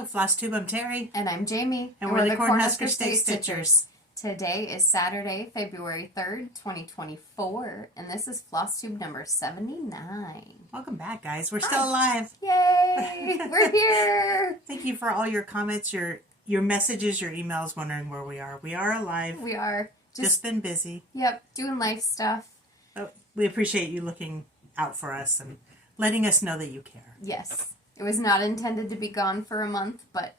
Hello, Flosstube. I'm Terry. And I'm Jamie. And we're the Cornhusker State Stitchers. Today is Saturday, February 3rd, 2024, and this is Flosstube number 79. Welcome back, guys. We're still alive. Yay! We're here! Thank you for all your comments, your messages, your emails, wondering where we are. We are alive. We are. Just been busy. Yep, doing life stuff. But we appreciate you looking out for us and letting us know that you care. Yes. It was not intended to be gone for a month, but...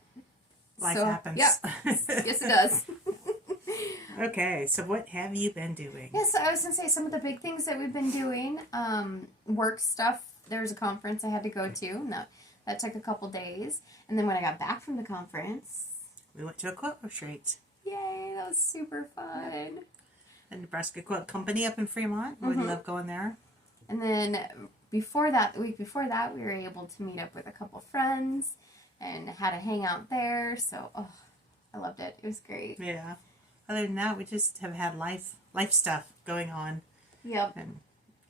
Life happens. Yep. Yes, it does. Okay, so what have you been doing? Yes, I was going to say some of the big things that we've been doing. Work stuff. There was a conference I had to go to, and that took a couple days. And then when I got back from the conference... We went to a quilt retreat. Yay, that was super fun. The Nebraska Quilt Company up in Fremont. We love going there. And then the week before that, we were able to meet up with a couple friends and had a hangout there. So, I loved it. It was great. Yeah. Other than that, we just have had life stuff going on. Yep. And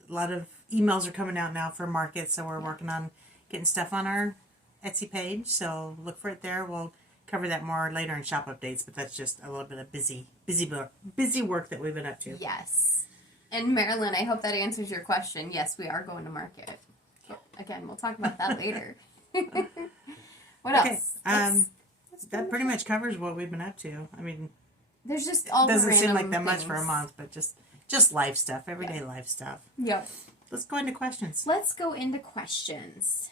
a lot of emails are coming out now for markets, so we're working on getting stuff on our Etsy page. So look for it there. We'll cover that more later in shop updates, but that's just a little bit of busy work that we've been up to. Yes. And Marilyn, I hope that answers your question. Yes, we are going to market. Again, we'll talk about that later. What else? That pretty much covers what we've been up to. I mean, there's just all the doesn't seem like that things. much for a month, but just life stuff, everyday life stuff. Yep. Let's go into questions. Let's go into questions.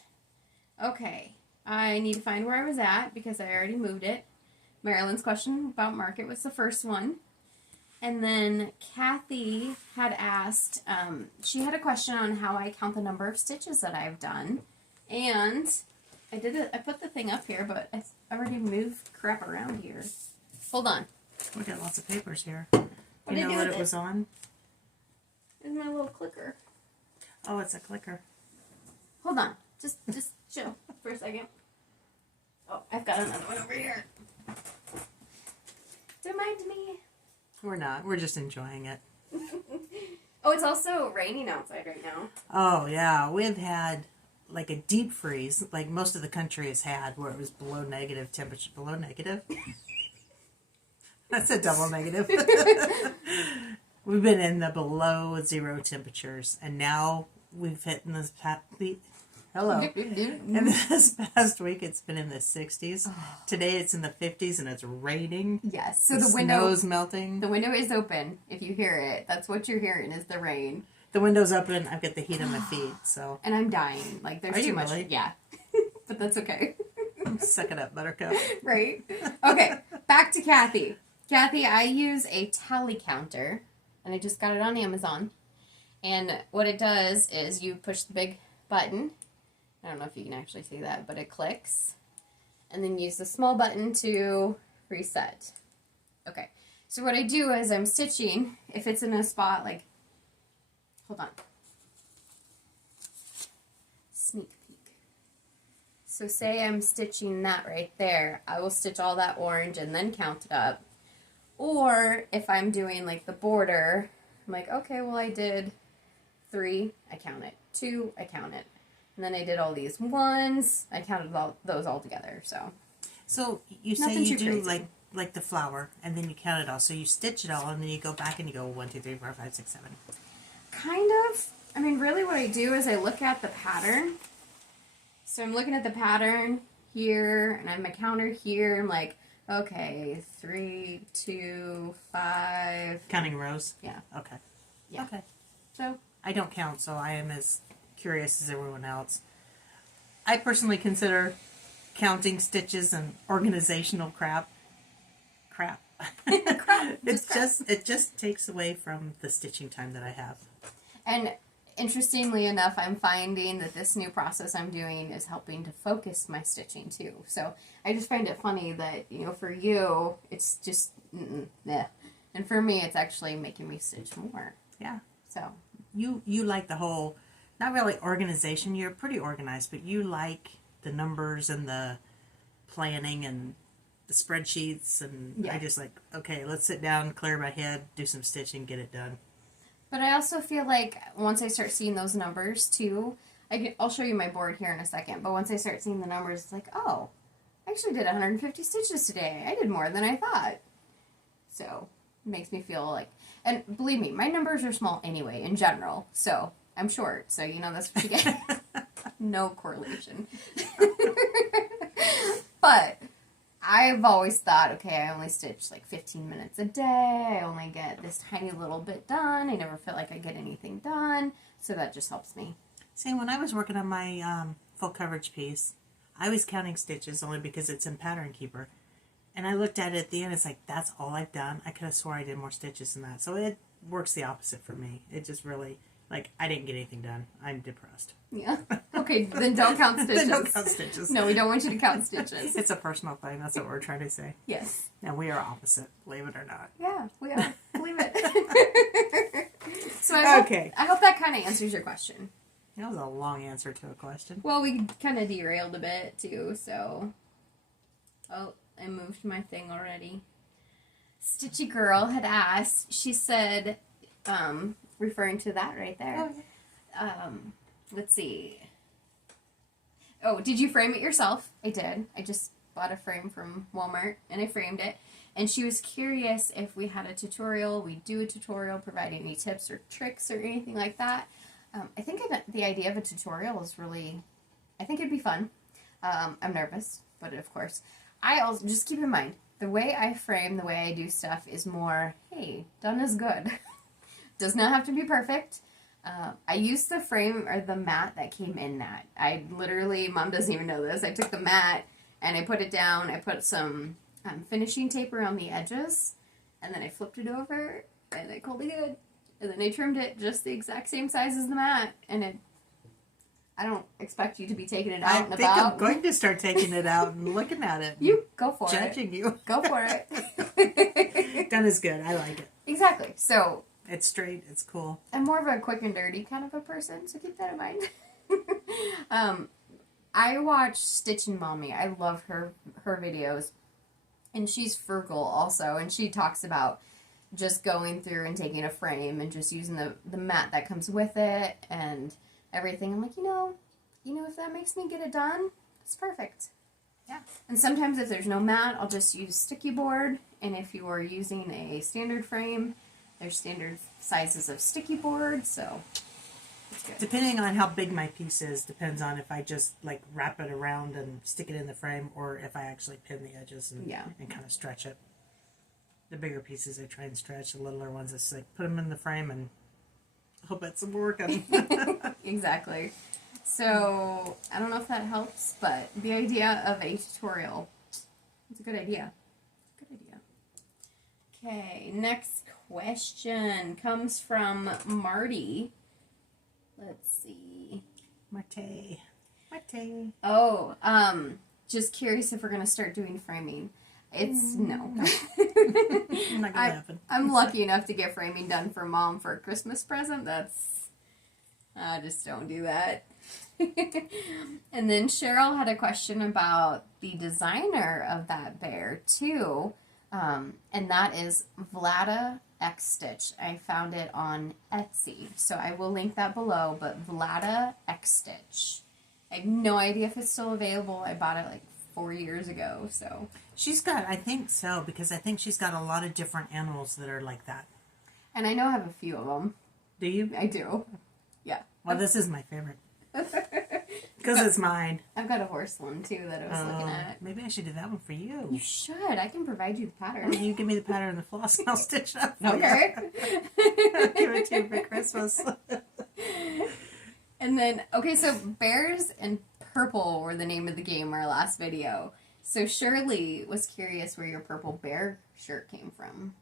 Okay. I need to find where I was at because I already moved it. Marilyn's question about market was the first one. And then Kathy had asked, she had a question on how I count the number of stitches that I've done. And I put the thing up here, but I already moved crap around here. Hold on. We got lots of papers here. What You know what it was on? It's my little clicker. Oh, it's a clicker. Hold on. Just chill for a second. Oh, I've got another one over here. Don't mind me. We're not. We're just enjoying it. Oh, it's also raining outside right now. Oh, yeah. We've had like a deep freeze, like most of the country has had, where it was below negative temperature. Below negative? That's a double negative. We've been in the below zero temperatures, and now we've hit in this past week. Hello. In this past week, it's been in the 60s. Today, it's in the 50s, and it's raining. Yes. So the snow's melting. The window is open. If you hear it, that's what you're hearing is the rain. The window's open. I've got the heat on my feet, so. And I'm dying. Like there's too much. Really? Yeah. But that's okay. Suck it up, Buttercup. Right. Okay. Back to Kathy. Kathy, I use a tally counter, and I just got it on Amazon. And what it does is you push the big button. I don't know if you can actually see that, but it clicks. And then use the small button to reset. Okay. So what I do is I'm stitching, if it's in a spot like, hold on. Sneak peek. So say I'm stitching that right there, I will stitch all that orange and then count it up. Or if I'm doing like the border, I'm like, okay, well I did 3, I count it. 2, I count it. And then I did all these ones. I counted those all together. So you say you do crazy. like the flower, and then you count it all. So you stitch it all, and then you go back and you go 1, 2, 3, 4, 5, 6, 7. Kind of. I mean, really what I do is I look at the pattern. So I'm looking at the pattern here, and I have my counter here. I'm like, okay, 3, 2, 5. Counting rows? Yeah. Okay. Yeah. Okay. So I don't count, so I am as curious as everyone else. I personally consider counting stitches and organizational crap. It just takes away from the stitching time that I have. And interestingly enough, I'm finding that this new process I'm doing is helping to focus my stitching too. So I just find it funny that, for you, it's just, and for me, it's actually making me stitch more. Yeah. So you like the whole, not really organization, you're pretty organized, but you like the numbers and the planning and the spreadsheets, and I just like, okay, let's sit down, clear my head, do some stitching, get it done. But I also feel like once I start seeing those numbers too, I'll show you my board here in a second, but once I start seeing the numbers, it's like, oh, I actually did 150 stitches today. I did more than I thought. So, it makes me feel like, and believe me, my numbers are small anyway, in general. So, I'm short. So, that's what you get. No correlation. But, I've always thought, okay, I only stitch like 15 minutes a day. I only get this tiny little bit done. I never feel like I get anything done. So, that just helps me. See, when I was working on my full coverage piece, I was counting stitches only because it's in Pattern Keeper. And I looked at it at the end, it's like, that's all I've done. I could have swore I did more stitches than that. So it works the opposite for me. It just really, like, I didn't get anything done. I'm depressed. Yeah. Okay, then don't count stitches. Then don't count stitches. No, we don't want you to count stitches. It's a personal thing. That's what we're trying to say. Yes. And we are opposite, believe it or not. Yeah, we are. Believe it. So I hope that kind of answers your question. That was a long answer to a question. Well, we kind of derailed a bit, too, so... Oh, I moved my thing already. Stitchy Girl had asked, she said, referring to that right there. Oh. Let's see. Oh, did you frame it yourself? I did. I just bought a frame from Walmart, and I framed it. And she was curious if we had a tutorial, we'd do a tutorial, provide any tips or tricks or anything like that. I think the idea of a tutorial is really, I think it'd be fun. I'm nervous, but of course. I also, just keep in mind, the way I frame, the way I do stuff is more, hey, done is good. Does not have to be perfect. I used the frame, or the mat that came in that. I literally, Mom doesn't even know this, I took the mat and I put it down, I put some finishing tape around the edges, and then I flipped it over and I called it good. And then I trimmed it just the exact same size as the mat, and I don't expect you to be taking it out and about. I think I'm going to start taking it out and looking at it. You go for judging you. Go for it. Done is good. I like it. Exactly. So it's straight. It's cool. I'm more of a quick and dirty kind of a person, so keep that in mind. I watch Stitchin' Mommy. I love her videos, and she's frugal also, and she talks about just going through and taking a frame and just using the mat that comes with it and everything. I'm like, if that makes me get it done, it's perfect. Yeah. And sometimes if there's no mat, I'll just use sticky board. And if you are using a standard frame, there's standard sizes of sticky board, so it's good. Depending on how big my piece is, depends on if I just like wrap it around and stick it in the frame, or if I actually pin the edges and kind of stretch it. The bigger pieces I try and stretch. The littler ones, it's like put them in the frame and hope it's working. Exactly. So, I don't know if that helps, but the idea of a tutorial, it's a good idea. Okay, next question comes from Marty. Let's see. Marte. Oh, just curious if we're going to start doing framing. It's no. I'm not gonna happen. I'm lucky enough to get framing done for Mom for a Christmas present. I just don't do that. And then Cheryl had a question about the designer of that bear too, and that is Vlada X Stitch. I found it on Etsy, so I will link that below. But Vlada X Stitch. I have no idea if it's still available. I bought it like 4 years ago, so. She's got, I think so, because I think she's got a lot of different animals that are like that. And I know I have a few of them. Do you? I do. Yeah. Well, this is my favorite. Because it's mine. I've got a horse one, too, that I was looking at. Maybe I should do that one for you. You should. I can provide you the pattern. You give me the pattern and the floss, and I'll stitch it up. Okay. Give it to you for Christmas. And then, okay, so bears and purple were the name of the game our last video. So Shirley was curious where your purple bear shirt came from.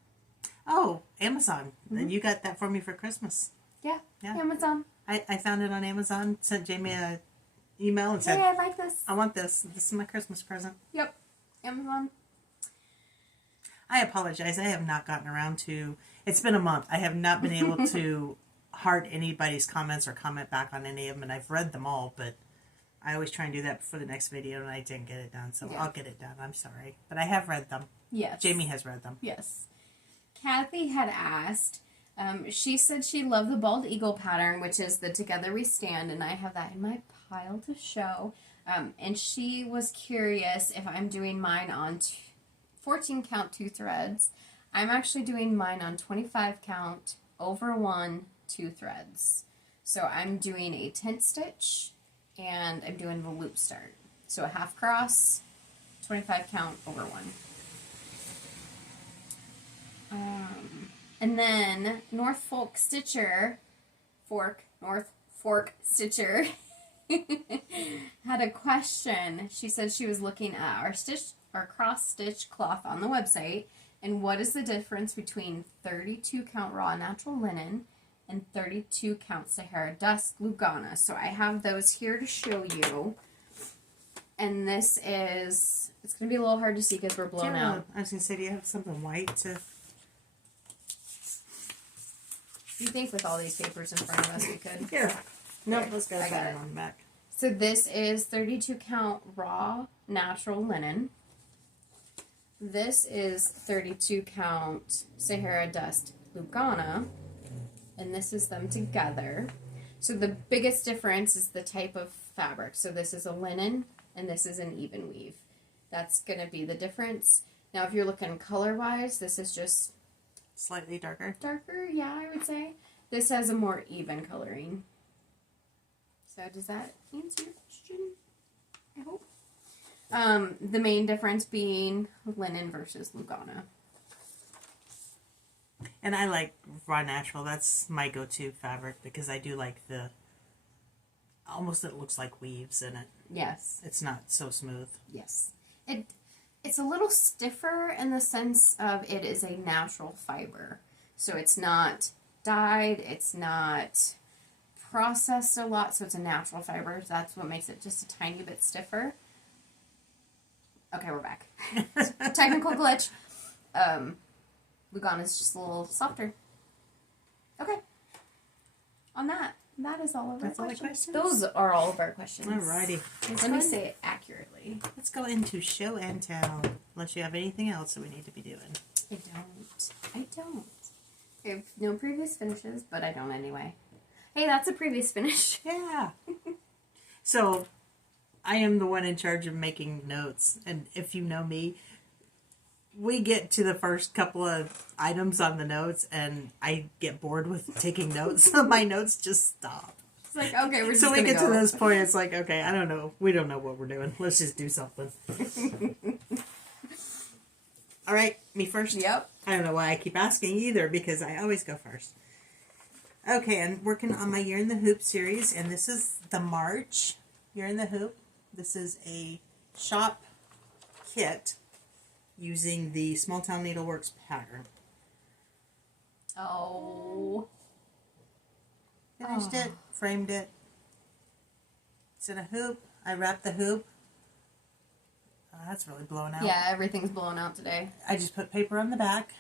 Oh, Amazon. And you got that for me for Christmas. Yeah. Amazon. I found it on Amazon, sent Jamie an email and said, hey, I like this. I want this. This is my Christmas present. Yep. Amazon. I apologize. I have not gotten around to... It's been a month. I have not been able to heart anybody's comments or comment back on any of them, and I've read them all, but I always try and do that before the next video, and I didn't get it done, so I'll get it done. I'm sorry. But I have read them. Yes. Jamie has read them. Yes. Kathy had asked, She said she loved the bald eagle pattern, which is the Together We Stand, and I have that in my pile to show. And she was curious if I'm doing mine on 14 count 2 threads. I'm actually doing mine on 25 count over 1 2 threads. So I'm doing a tent stitch and I'm doing the loop start. So a half cross, 25 count over 1. And then North Fork Stitcher had a question. She said she was looking at our cross stitch cloth on the website, and what is the difference between 32 count raw natural linen and 32 count Sahara dust Lugana. So I have those here to show you. And this is, it's going to be a little hard to see because we're blown out. I was going to say, do you have something white to... You think with all these papers in front of us we could? Here. No, Okay, let's go I got it. on the back. So this is 32 count raw natural linen. This is 32 count Sahara dust Lugana. And this is them together. So the biggest difference is the type of fabric. So this is a linen and this is an even weave. That's going to be the difference. Now if you're looking color wise, this is just slightly darker. Darker, yeah, I would say. This has a more even coloring. So does that answer your question? I hope. The main difference being linen versus Lugana. And I like raw natural. That's my go-to fabric because I do like the... Almost it looks like weaves in it. Yes. It's not so smooth. Yes. It's a little stiffer in the sense of it is a natural fiber. So it's not dyed, it's not processed a lot, so it's a natural fiber. That's what makes it just a tiny bit stiffer. Okay, we're back. Technical glitch. Lugana is just a little softer. Okay. On that is all of our That's all the questions. questions? Those are all of our questions. Alrighty. Let me say it accurately. Let's go into show and tell. Unless you have anything else that we need to be doing. I don't. I have no previous finishes, but I don't anyway. Hey, that's a previous finish. Yeah. So, I am the one in charge of making notes. And if you know me, we get to the first couple of items on the notes and I get bored with taking notes. So my notes just stop. It's like, okay, we're just So we gonna get go. to this point, it's like, okay, I don't know. We don't know what we're doing. Let's just do something. All right, me first? Yep. I don't know why I keep asking either because I always go first. Okay, I'm working on my Year in the Hoop series, and this is the March Year in the Hoop. This is a shop kit using the Small Town Needleworks pattern. Oh. Finished it, framed it. It's in a hoop. I wrapped the hoop. Oh, that's really blown out. Yeah, everything's blown out today. I just put paper on the back.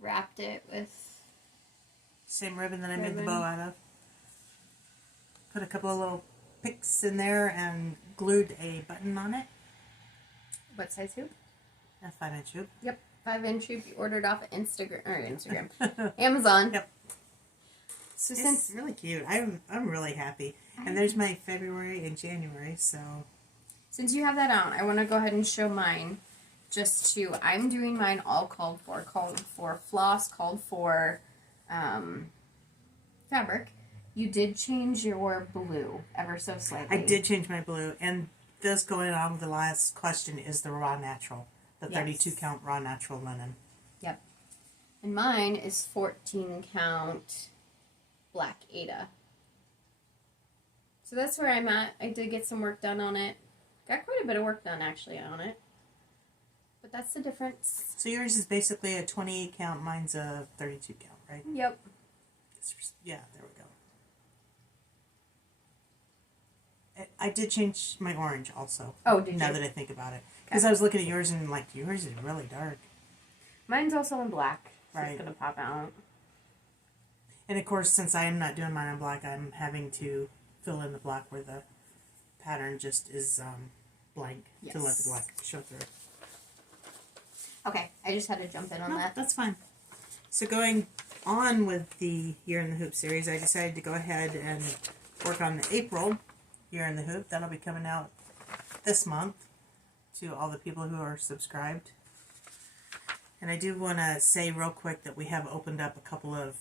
Wrapped it with... Same ribbon that I made the bow out of. Put a couple of little picks in there and glued a button on it. What size hoop? A 5-inch hoop. Yep. 5-inch hoop you ordered off of Instagram. Amazon. Yep. So It's since... really cute. I'm really happy. And there's my February and January, so... Since you have that on, I want to go ahead and show mine. I'm doing mine all called for floss, called for fabric. You did change your blue ever so slightly. I did change my blue, and this going on with the last question is the raw natural. The 32 count raw natural linen. Yep. And mine is 14 count black Ada. So that's where I'm at. I did get some work done on it. Got quite a bit of work done actually on it. But that's the difference. So yours is basically a 28 count, mine's a 32 count, right? Yep. Yeah, there we go. I did change my orange also. Oh, did you? Now that I think about it. Because I was looking at yours and like, yours is really dark. Mine's also in black. So Right. it's going to pop out. And of course, since I am not doing mine in black, I'm having to fill in the black where the pattern just is blank to let the black show through. Okay, I just had to jump in on that. That's fine. So going on with the Year in the Hoop series, I decided to go ahead and work on the April Year in the Hoop. That'll be coming out this month to all the people who are subscribed. And I do want to say real quick that we have opened up a couple of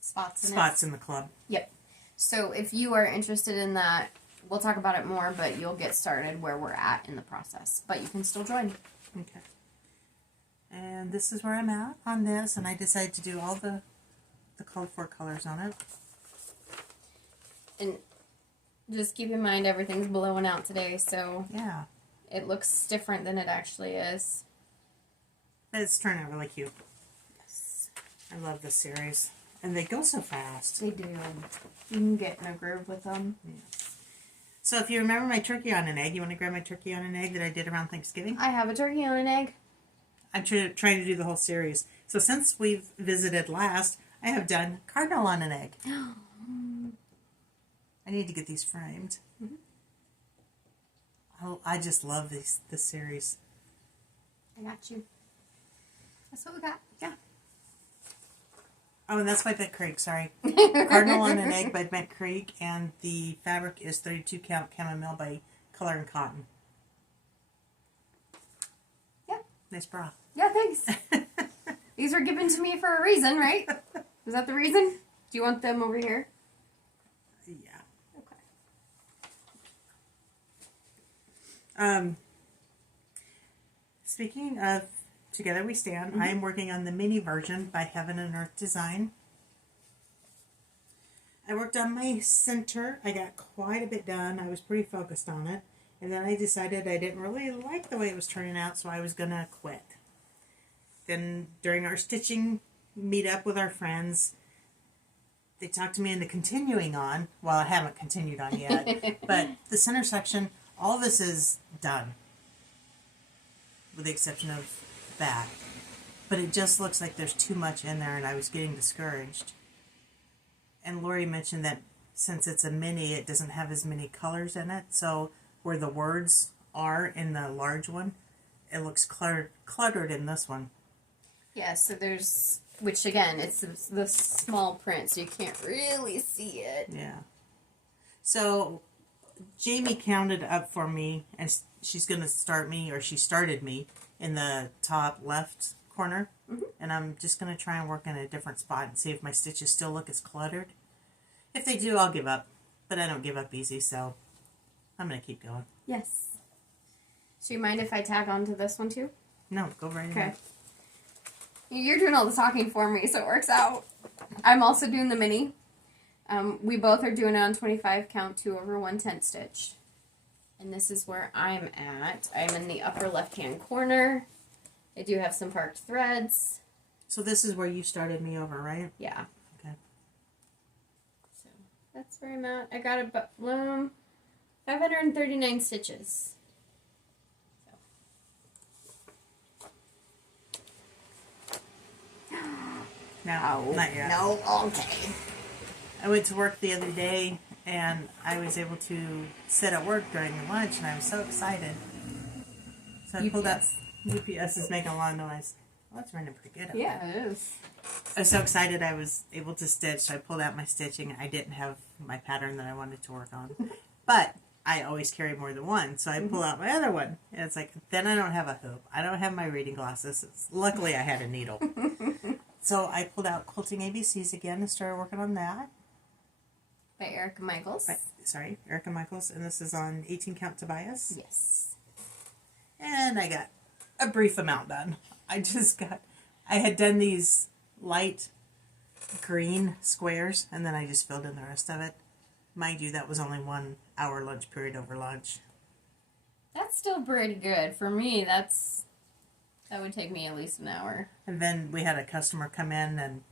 spots in the club. Yep. So if you are interested in that, we'll talk about it more, but you'll get started where we're at in the process. But you can still join. Okay. And this is where I'm at on this, and I decided to do all the colored for colors on it. And just keep in mind everything's blowing out today, so yeah, it looks different than it actually is. It's turning out really cute. Yes. I love this series. And they go so fast. They do. You can get in a groove with them. Yeah. So if you remember my turkey on an egg, you want to grab my turkey on an egg that I did around Thanksgiving? I have a turkey on an egg. I'm trying to do the whole series. So since we've visited last, I have done cardinal on an egg. I need to get these framed. Mm-hmm. Oh, I just love this series. I got you. That's what we got. Yeah. Oh, and that's by Bent Creek, sorry. Cardinal on an Egg by Bent Creek, and the fabric is 32 count chamomile by Color and Cotton. Yeah. Nice bra. Yeah, thanks. These were given to me for a reason, right? Is that the reason? Do you want them over here? Yeah. Okay. Speaking of Together We Stand, Mm-hmm. I am working on the mini version by Heaven and Earth Design. I worked on my center. I got quite a bit done. I was pretty focused on it. And then I decided I didn't really like the way it was turning out, so I was going to quit. Then during our stitching meetup with our friends, they talked to me into continuing on. Well, I haven't continued on yet. But the center section, all this is done. With the exception of back. But it just looks like there's too much in there, and I was getting discouraged. And Lori mentioned that since it's a mini, it doesn't have as many colors in it, so where the words are in the large one, it looks cluttered in this one. Yeah, so there's, which again, it's the small print, so you can't really see it. Yeah. So Jamie counted up for me, and she's going to start me, or she started me, in the top left corner. Mm-hmm. And I'm just going to try and work in a different spot and see if my stitches still look as cluttered. If they do, I'll give up. But I don't give up easy, so I'm going to keep going. Yes. So you mind if I tag onto this one too? No, go right Okay. ahead. You're doing all the talking for me, so it works out. I'm also doing the mini. We both are doing it on 25 count 2/110 stitch. And this is where I'm at. I'm in the upper left-hand corner. I do have some parked threads. So this is where you started me over, right? Yeah. Okay. So that's where I'm at. I got about 539 stitches. No, not yet. No, okay. I went to work the other day, and I was able to sit at work during the lunch, and I was so excited. So I pulled up. UPS is making a lot of noise. Well, it's running pretty good. Yeah, it is. I was so excited I was able to stitch, so I pulled out my stitching. I didn't have my pattern that I wanted to work on. But I always carry more than one, so I pull out my other one. And it's like, then I don't have a hoop. I don't have my reading glasses. Luckily, I had a needle. So I pulled out Quilting ABCs again and started working on that. By Erica Michaels. Sorry, Erica Michaels. And this is on 18 count Tobias. Yes. And I got a brief amount done. I had done these light green squares, and then I just filled in the rest of it. Mind you, that was only 1 hour lunch period over lunch. That's still pretty good. For me, that would take me at least an hour. And then we had a customer come in, and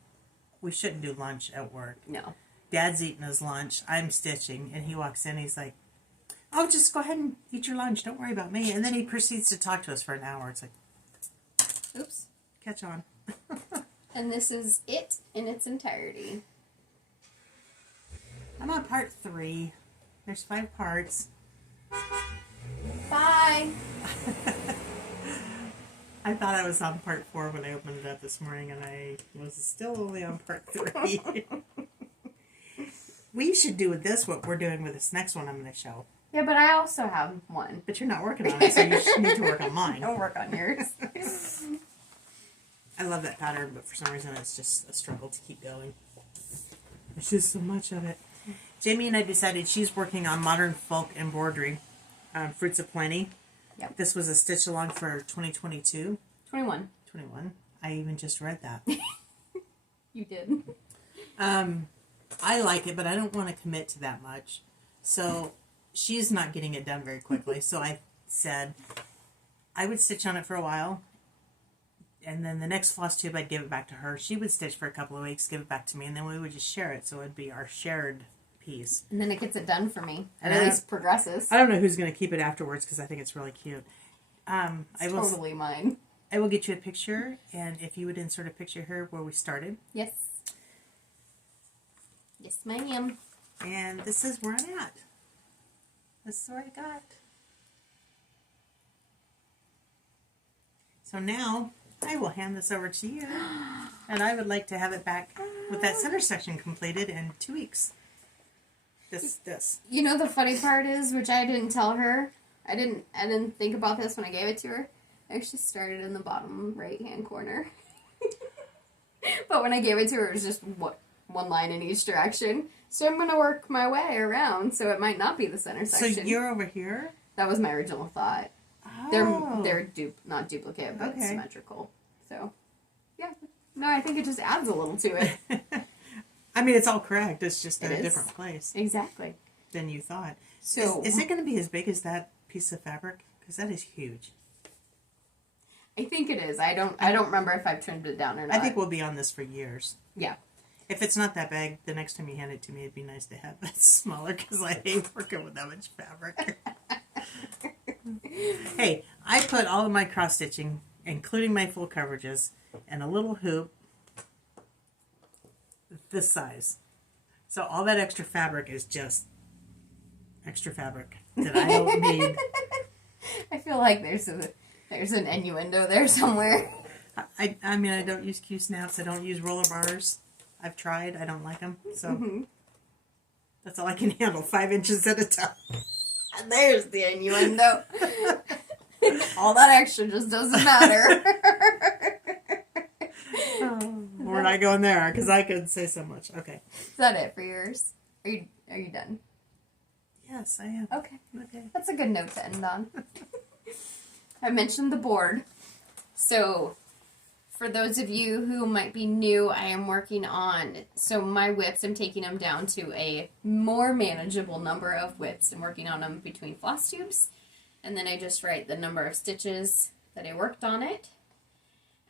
we shouldn't do lunch at work. No. Dad's eating his lunch. I'm stitching, and he walks in. He's like, "Oh, just go ahead and eat your lunch. Don't worry about me." And then he proceeds to talk to us for an hour. It's like, oops. Catch on. And this is it in its entirety. I'm on part 3. There's 5 parts. Bye. I thought I was on part 4 when I opened it up this morning, and I was still only on part 3. We should do with this what we're doing with this next one I'm going to show. Yeah, but I also have one. But you're not working on it, so you need to work on mine. Don't work on yours. I love that pattern, but for some reason it's just a struggle to keep going. There's just so much of it. Jamie and I decided she's working on modern folk embroidery, Fruits of Plenty. Yep. This was a stitch along for 2022. 21. 21. I even just read that. You did. I like it, but I don't want to commit to that much. So she's not getting it done very quickly. So I said I would stitch on it for a while. And then the next floss tube, I'd give it back to her. She would stitch for a couple of weeks, give it back to me, and then we would just share it. So it would be our shared piece. And then it gets it done for me. And at least progresses. I don't know who's going to keep it afterwards because I think it's really cute. It's totally mine. I will get you a picture, and if you would insert a picture here where we started. Yes. Yes, ma'am. And this is where I'm at. This is what I got. So now I will hand this over to you, and I would like to have it back with that center section completed in 2 weeks. This. You know the funny part is, which I didn't tell her. I didn't think about this when I gave it to her. I actually started in the bottom right-hand corner. But when I gave it to her, it was just one line in each direction. So I'm going to work my way around, so it might not be the center section. So you're over here? That was my original thought. Oh. They're not duplicate, but okay. symmetrical. So, yeah. No, I think it just adds a little to it. I mean, it's all correct. It's just in It a is. different place Exactly. than you thought. So is it going to be as big as that piece of fabric? Because that is huge. I think it is. I don't remember if I've trimmed it down or not. I think we'll be on this for years. Yeah. If it's not that big, the next time you hand it to me, it'd be nice to have it smaller because I hate working with that much fabric. Hey, I put all of my cross stitching, including my full coverages, in a little hoop this size. So all that extra fabric is just extra fabric that I don't need. I feel like there's an innuendo there somewhere. I mean, I don't use Q-snaps. I don't use roller bars. I've tried. I don't like them. So that's all I can handle, 5 inches at a time. And there's the innuendo. All that extra just doesn't matter. We're not going there because I could say so much. Okay. Is that it for yours? Are you done? Yes, I am. Okay. Okay. That's a good note to end on. I mentioned the board. So, for those of you who might be new, I am working on, so my whips, I'm taking them down to a more manageable number of whips and working on them between floss tubes. And then I just write the number of stitches that I worked on it.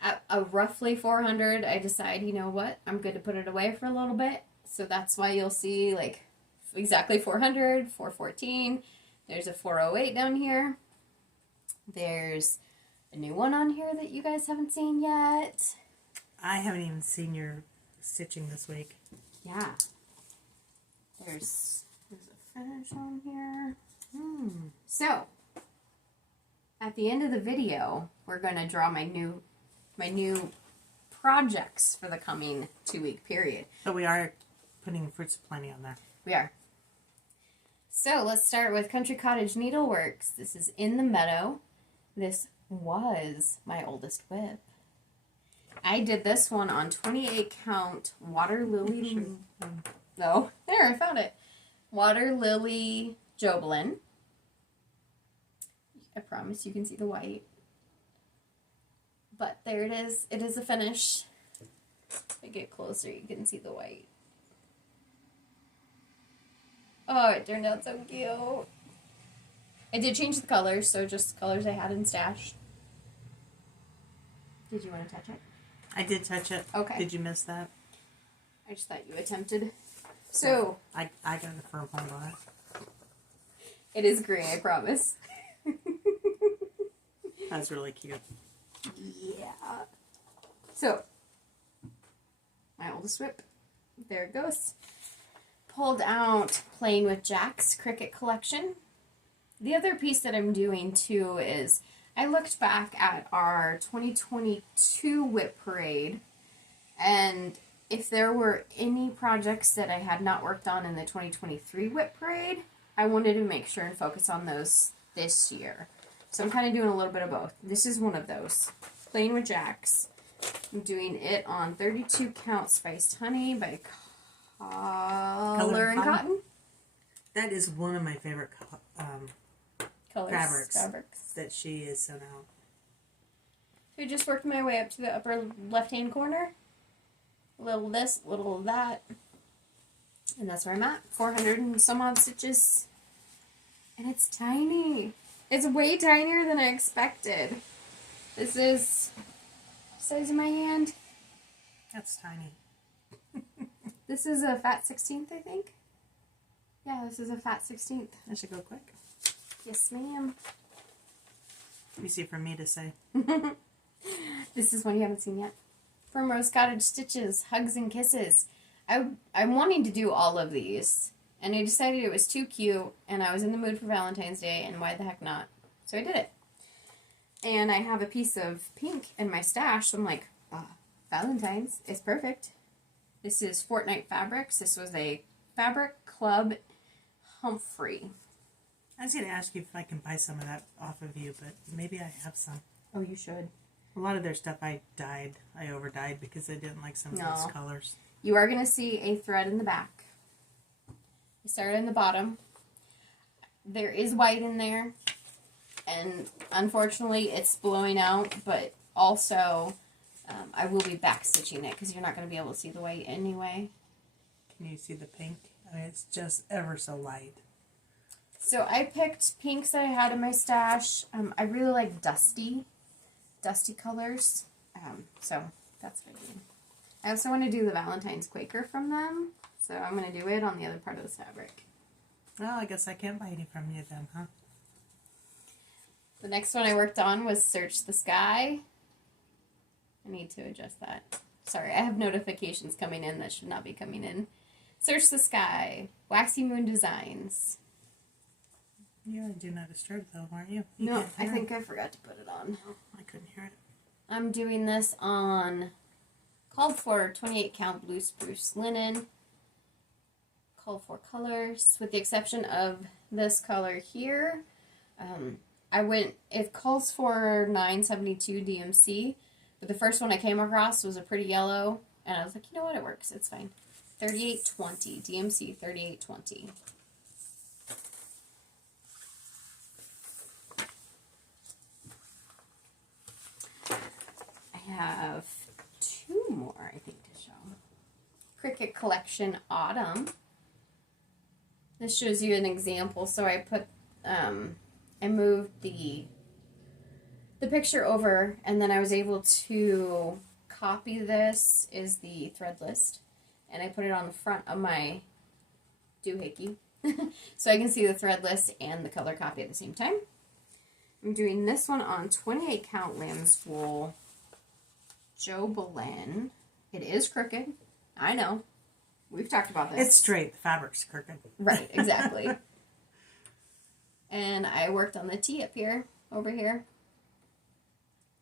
At a roughly 400, I decide, you know what, I'm good to put it away for a little bit. So that's why you'll see like exactly 400, 414. There's a 408 down here. There's a new one on here that you guys haven't seen yet. I haven't even seen your stitching this week. Yeah. There's a finish on here. So, at the end of the video, we're going to draw my new projects for the coming 2-week period. But we are putting Fruits of Plenty on there. We are. So, let's start with Country Cottage Needleworks. This is In the Meadow. This was my oldest whip. I did this one on 28 count water lily. No, there, I found it. Water lily Jobelin. I promise you can see the white. But there it is. It is a finish. If I get closer, you can see the white. Oh, it turned out so cute. I did change the colors, so just colors I had in stash. Did you want to touch it? I did touch it. Okay. Did you miss that? I just thought you attempted. So, I got a firm hold on it. it is gray, I promise. That's really cute. Yeah. So, my oldest whip. There it goes. Pulled out Playing with Jack's Cricut collection. The other piece that I'm doing too is I looked back at our 2022 whip parade, and if there were any projects that I had not worked on in the 2023 whip parade, I wanted to make sure and focus on those this year. So I'm kind of doing a little bit of both. This is one of those. Playing with Jacks. I'm doing it on 32 count Spiced Honey by Color and Cotton. That is one of my favorite fabrics Fabrics. that she is sewn out. So I just worked my way up to the upper left-hand corner. A little of this, a little of that. And that's where I'm at. 400 and some odd stitches. And it's tiny. It's way tinier than I expected. This is the size of my hand. That's tiny. This is a fat 16th, I think. Yeah, this is a fat 16th. I should go quick. Yes, ma'am. Easy for me to say. This is one you haven't seen yet. From Rose Cottage Stitches, Hugs and Kisses. I'm wanting to do all of these. And I decided it was too cute, and I was in the mood for Valentine's Day, and why the heck not? So I did it. And I have a piece of pink in my stash, so I'm like, Valentine's is perfect. This is Fortnite Fabrics. This was a Fabric Club Humphrey. I was going to ask you if I can buy some of that off of you, but maybe I have some. Oh, you should. A lot of their stuff I over-dyed because I didn't like some of those colors. You are going to see a thread in the back. I started in the bottom. There is white in there, and unfortunately it's blowing out, but also I will be back stitching it because you're not going to be able to see the white anyway. Can you see the pink? I mean, it's just ever so light. So I picked pinks that I had in my stash. I really like dusty colors, so that's what I did. I also want to do the Valentine's Quaker from them. So I'm going to do it on the other part of this fabric. Well, I guess I can't buy any from you then, huh? The next one I worked on was Search the Sky. I need to adjust that. Sorry, I have notifications coming in that should not be coming in. Search the Sky, Waxy Moon Designs. You're on Do Not Disturb though, weren't you? No, I think I forgot to put it on. Oh, I couldn't hear it. I'm doing this on called for 28 count blue spruce linen. Called for colors, with the exception of this color here. It calls for 972 DMC, but the first one I came across was a pretty yellow, and I was like, you know what, it works, it's fine. 3820, DMC 3820. I have two more, I think, to show. Cricut Collection Autumn. This shows you an example. So I put, I moved the picture over, and then I was able to copy this is the thread list, and I put it on the front of my doohickey, so I can see the thread list and the color copy at the same time. I'm doing this one on 28 count lamb's wool, Joe Belen. It is crooked. I know. We've talked about this. It's straight. The fabric's crooked. Right, exactly. And I worked on the T up here, over here.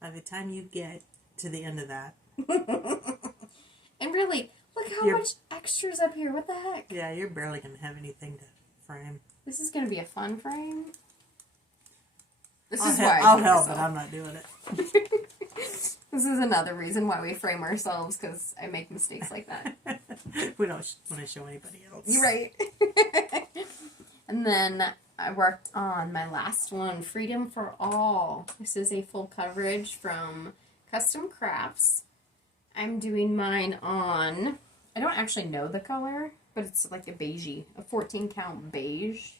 By the time you get to the end of that. And really, look how much extras up here. What the heck? Yeah, you're barely going to have anything to frame. This is going to be a fun frame. I'll help, but I'm not doing it. This is another reason why we frame ourselves, because I make mistakes like that. We don't want to show anybody else. You're right. And then I worked on my last one, Freedom for All. This is a full coverage from Custom Crafts. I'm doing mine on, I don't actually know the color, but it's like a beigey, a 14 count beige.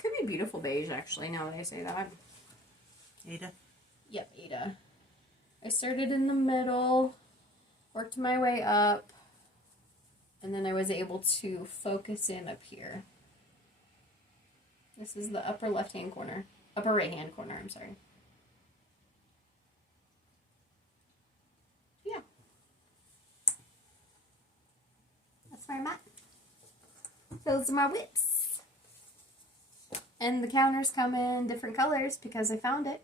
Could be beautiful beige, actually, now that I say that. Ada? Yep, Ada. I started in the middle, worked my way up, and then I was able to focus in up here. This is the upper left-hand corner. Upper right-hand corner, I'm sorry. Yeah. That's where I'm at. Those are my whips. And the counters come in different colors because I found it.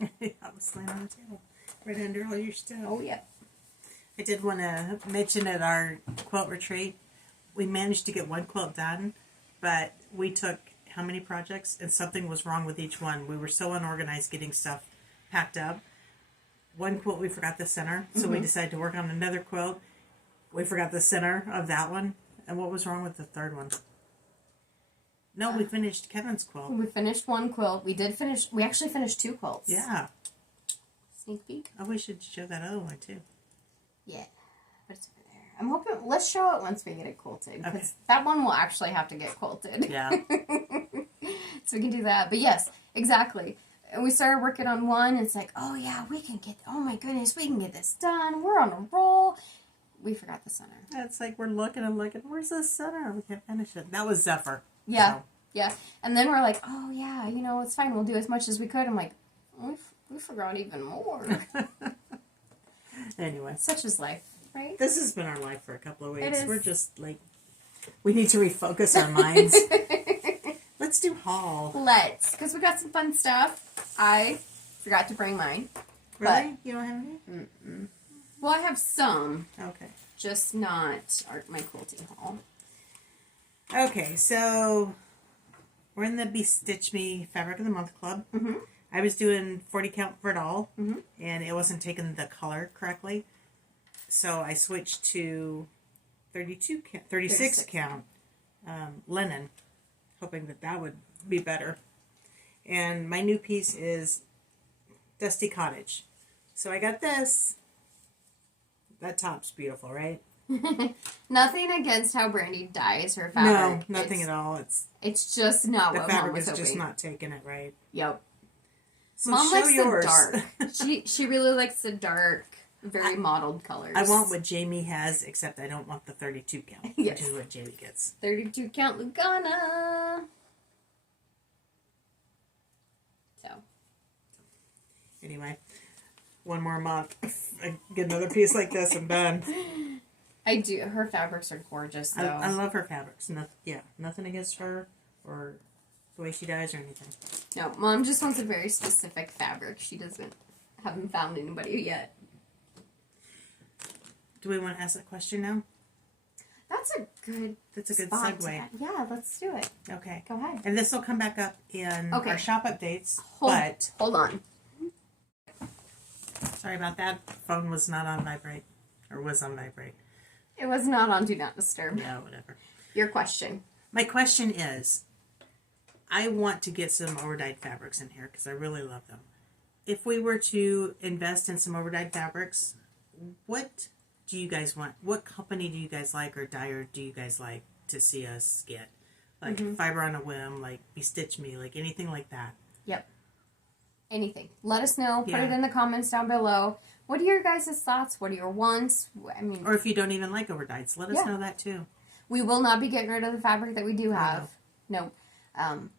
I was laying on the table, right under all your stuff. Oh, yeah. I did want to mention at our quilt retreat, we managed to get one quilt done, but we took how many projects, and something was wrong with each one. We were so unorganized getting stuff packed up. One quilt, we forgot the center, so we decided to work on another quilt. We forgot the center of that one. And what was wrong with the third one? No, we finished Kevin's quilt. We finished one quilt. We actually finished 2 quilts. Yeah. Sneak peek. Oh, we should show that other one, too. Yeah. But it's over there. I'm hoping, let's show it once we get it quilted. Because Okay. that one will actually have to get quilted. Yeah. So we can do that. But yes, exactly. And we started working on one, and it's like, oh yeah, oh my goodness, we can get this done. We're on a roll. We forgot the center. It's like we're looking and looking. Where's the center? We can't finish it. That was Zephyr. Yeah. So. Yeah. And then we're like, oh yeah, it's fine. We'll do as much as we could. I'm like, we forgot even more. Anyway. Such is life, right? This has been our life for a couple of weeks. It is. We're just like, we need to refocus our minds. Let's do haul. Let's. Because we got some fun stuff. I forgot to bring mine. Really? You don't have any? Mm-mm. Well, I have some. Okay. Just not my quilting haul. Okay, so we're in the Be Stitch Me Fabric of the Month Club. Mm-hmm. I was doing 40 count for it all, Mm-hmm. and it wasn't taking the color correctly. So I switched to 36 count linen, hoping that would be better. And my new piece is Dusty Cottage. So I got this. That top's beautiful, right? Nothing against how Brandy dyes her fabric. No, nothing at all. It's just not The what Mom fabric was is hoping. just not taking it right. Yep. So Mom show likes yours. the dark. She really likes the dark, very mottled colors. I want what Jamie has, except I don't want the 32 count, Yes. which is what Jamie gets. 32 count Lugana. So. Anyway, one more month. I get another piece like this and done. I do. Her fabrics are gorgeous, though. I love her fabrics. Nothing against her or the way she dyes or anything. No, Mom just wants a very specific fabric. She haven't found anybody yet. Do we want to ask that question now? That's a good spot to segue. yeah, let's do it. Okay. Go ahead. And this will come back up in our shop updates. Hold on. Sorry about that. Phone was not on vibrate. Or was on vibrate. It was not on Do Not Disturb. Yeah, whatever. Your question. My question is, I want to get some overdyed fabrics in here because I really love them. If we were to invest in some overdyed fabrics, what do you guys want? What company do you guys like or dyer do you guys like to see us get? Like Fiber on a Whim, like Be Stitch Me, like anything like that. Yep. Anything. Let us know. Put Yeah. it in the comments down below. What are your guys' thoughts? What are your wants? I mean, Or if you don't even like overdyeds, let us know that too. we will not be getting rid of the fabric that we do have. No.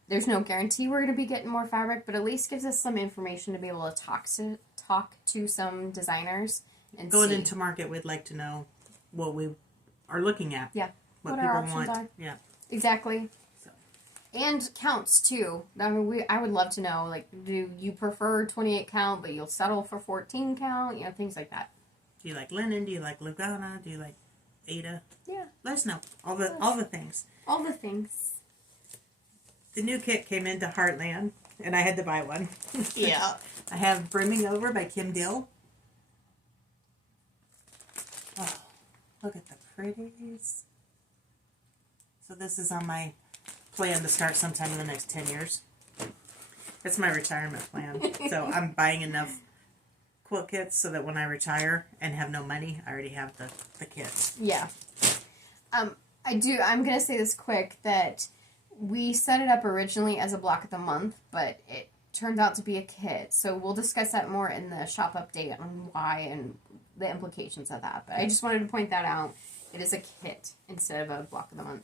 There's no guarantee we're going to be getting more fabric, but at least gives us some information to be able to talk to some designers and Going see. into market, we'd like to know what we are looking at. Yeah. What our people options want. are. Yeah. Exactly. So. And counts too. I mean, I would love to know. Like, do you prefer 28 count, but you'll settle for 14 count? Things like that. Do you like linen? Do you like Lugana? Do you like Ada? Yeah. Let us know. All the things. All the things. The new kit came into Heartland, and I had to buy one. Yeah. I have Brimming Over by Kim Dill. Oh, look at the pretties. So this is on my plan to start sometime in the next 10 years. That's my retirement plan. So I'm buying enough quilt kits so that when I retire and have no money, I already have the kits. Yeah. I'm going to say this quick, that we set it up originally as a block of the month, but it turned out to be a kit. So we'll discuss that more in the shop update on why and the implications of that. But I just wanted to point that out. It is a kit instead of a block of the month.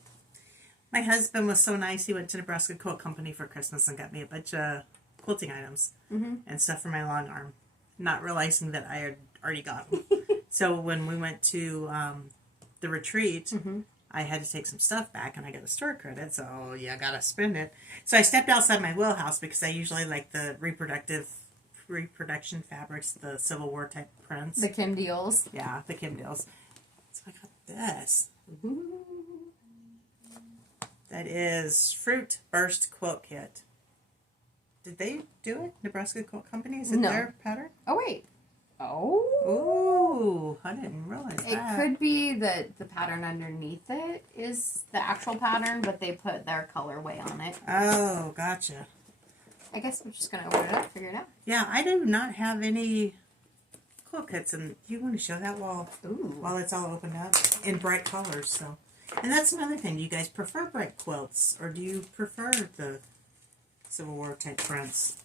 My husband was so nice. He went to Nebraska Quilt Company for Christmas and got me a bunch of quilting items and stuff for my long arm, not realizing that I had already got them. So when we went to the retreat, I had to take some stuff back, and I got a store credit, so I got to spend it. So I stepped outside my wheelhouse because I usually like the reproductive reproduction fabrics, the Civil War type prints. The Kim Deals. Yeah, the Kim Deals. So I got this. That is Fruit Burst Quilt Kit. Did they do it? Nebraska Quilt Company? Is it their pattern? Oh, wait. Oh. Ooh, I didn't realize It that. could be that the pattern underneath it is the actual pattern, but they put their colorway on it. Oh, gotcha. I guess I'm just going to open it up, figure it out. Yeah, I do not have any quilt kits, and you want to show that while it's all opened up in bright colors. So, and that's another thing. Do you guys prefer bright quilts, or do you prefer the Civil War type prints?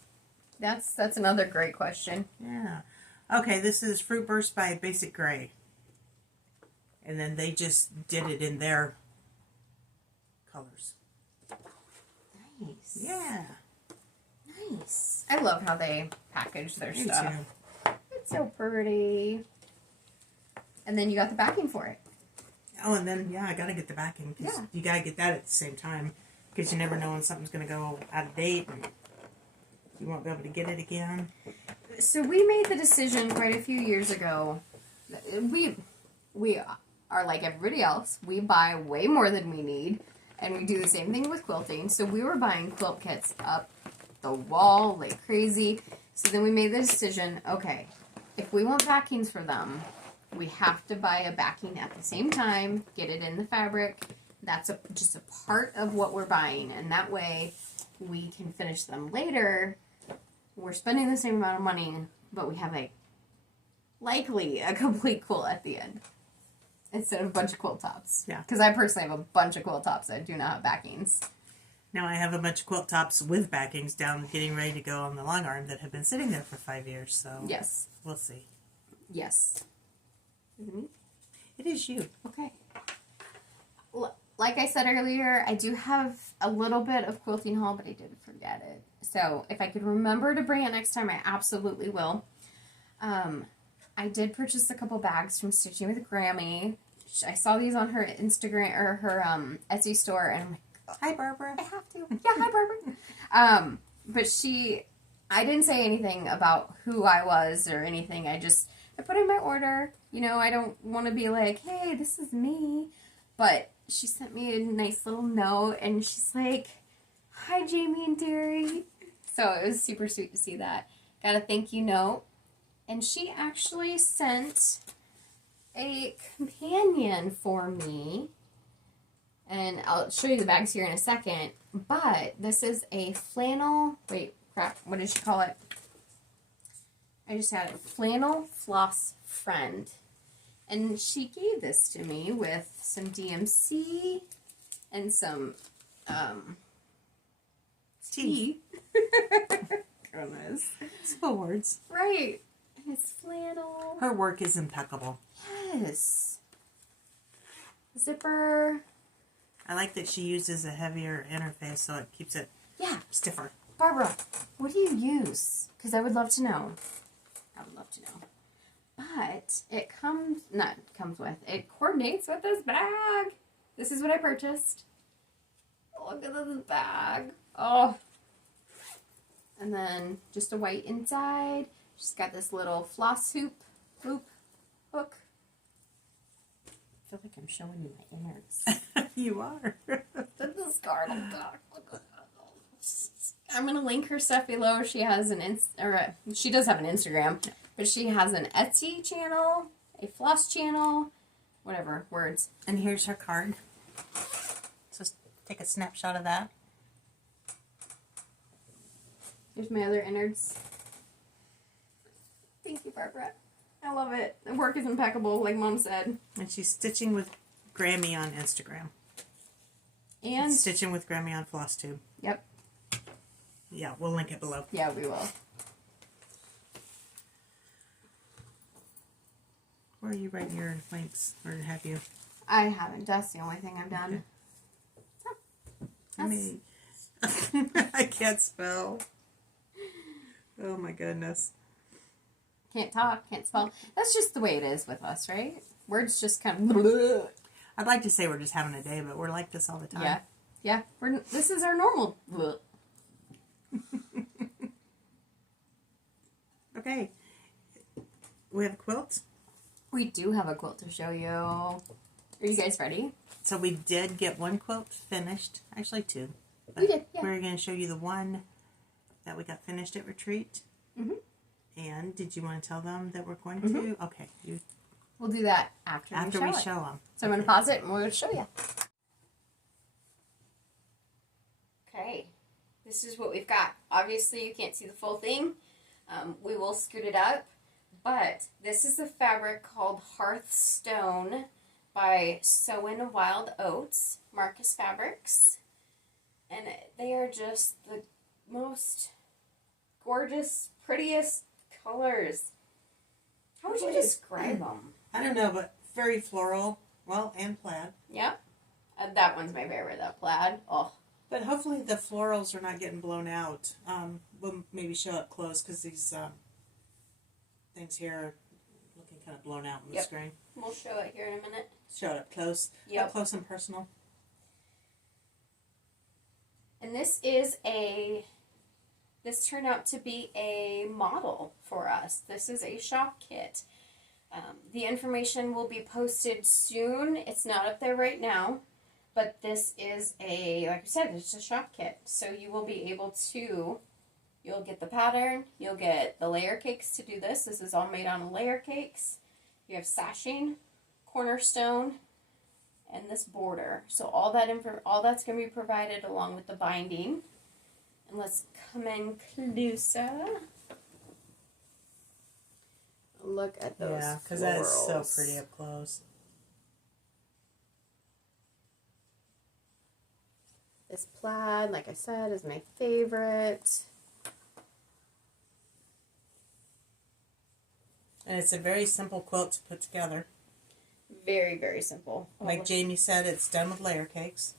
That's another great question. Yeah. Okay, this is Fruit Burst by Basic Gray. And then they just did it in their colors. Nice. Yeah. Nice. I love how they package their Me stuff. too. It's so pretty. And then you got the backing for it. Oh, and then, yeah, I got to get the backing because you got to get that at the same time because you never know when something's going to go out of date and you won't be able to get it again. So we made the decision quite a few years ago. We are like everybody else. We buy way more than we need, and we do the same thing with quilting. So we were buying quilt kits up the wall like crazy. So then we made the decision, okay, if we want backings for them, we have to buy a backing at the same time, get it in the fabric. That's just a part of what we're buying, and that way we can finish them later. We're spending the same amount of money, but we have likely a complete quilt at the end instead of a bunch of quilt tops. Yeah. Because I personally have a bunch of quilt tops that do not have backings. Now I have a bunch of quilt tops with backings down getting ready to go on the long arm that have been sitting there for 5 years, so Yes. we'll see. Yes. Mm-hmm. It is you. Okay. Like I said earlier, I do have a little bit of quilting haul, but I did forget it. So if I could remember to bring it next time, I absolutely will. I did purchase a couple bags from Stitching with Grammy. I saw these on her Instagram or her Etsy store, and I'm like, Hi, Barbara. I have to. Yeah, hi, Barbara. But I didn't say anything about who I was or anything. I put in my order. You know, I don't want to be like, hey, this is me. But she sent me a nice little note, and she's like, hi, Jamie and Terri. So it was super sweet to see that. Got a thank you note. And she actually sent a companion for me. And I'll show you the bags here in a second. But this is a flannel. Wait, crap. What did she call it? I just had it. Flannel Floss Friend. And she gave this to me with some DMC and some tea. Goodness. Simple words. Right. And it's flannel. Her work is impeccable. Yes. Zipper. I like that she uses a heavier interface so it keeps it stiffer. Barbara, what do you use? Because I would love to know. I would love to know. But it it coordinates with this bag. This is what I purchased. Look at this bag. Oh. And then just a white inside. She's got this little floss hook. I feel like I'm showing you my innards. You are. This card. I'm gonna link her stuff below. She has she does have an Instagram, but she has an Etsy channel, a floss channel, whatever words. And here's her card. So take a snapshot of that. Here's my other innards. Thank you, Barbara. I love it. The work is impeccable, like Mom said. And she's Stitching with Grammy on Instagram. And Stitching with Grammy on Flosstube. Yep. Yeah, we'll link it below. Yeah, we will. Where are you writing your links? Or have you? I haven't. That's the only thing I've done. Okay. I can't spell. Oh my goodness. Can't talk, can't spell. That's just the way it is with us, right? Words just kind of... I'd like to say we're just having a day, but we're like this all the time. Yeah. Yeah. This is our normal... Okay. We have a quilt. We do have a quilt to show you. Are you guys ready? So we did get one quilt finished. Actually, two. But We did, yeah. We're going to show you the one that we got finished at retreat. Mm-hmm. And did you want to tell them that we're going to? Okay. We'll do that after we we show them. So I'm going to pause it and we'll show you. Okay. This is what we've got. Obviously, you can't see the full thing. We will scoot it up. But this is the fabric called Hearthstone by Sewin Wild Oats, Marcus Fabrics. And they are just the most gorgeous, prettiest colors. How would you describe them? I don't know, but very floral. Well, and plaid. Yep. That one's my favorite, that plaid. Oh. But hopefully the florals are not getting blown out. We'll maybe show up close because these things here are looking kind of blown out on the screen. We'll show it here in a minute. Show it up close. Yep. Up close and personal. And this turned out to be a model for us. This is a shop kit. The information will be posted soon. It's not up there right now. But this is like I said, it's a shop kit. So you will be able to, you'll get the pattern, you'll get the layer cakes to do this. This is all made on layer cakes. You have sashing, cornerstone, and this border. So all that's going to be provided along with the binding. And let's come in closer. Look at those. Yeah, because that is so pretty up close. This plaid, like I said, is my favorite. And it's a very simple quilt to put together. Very, very simple. Like Jamie said, it's done with layer cakes.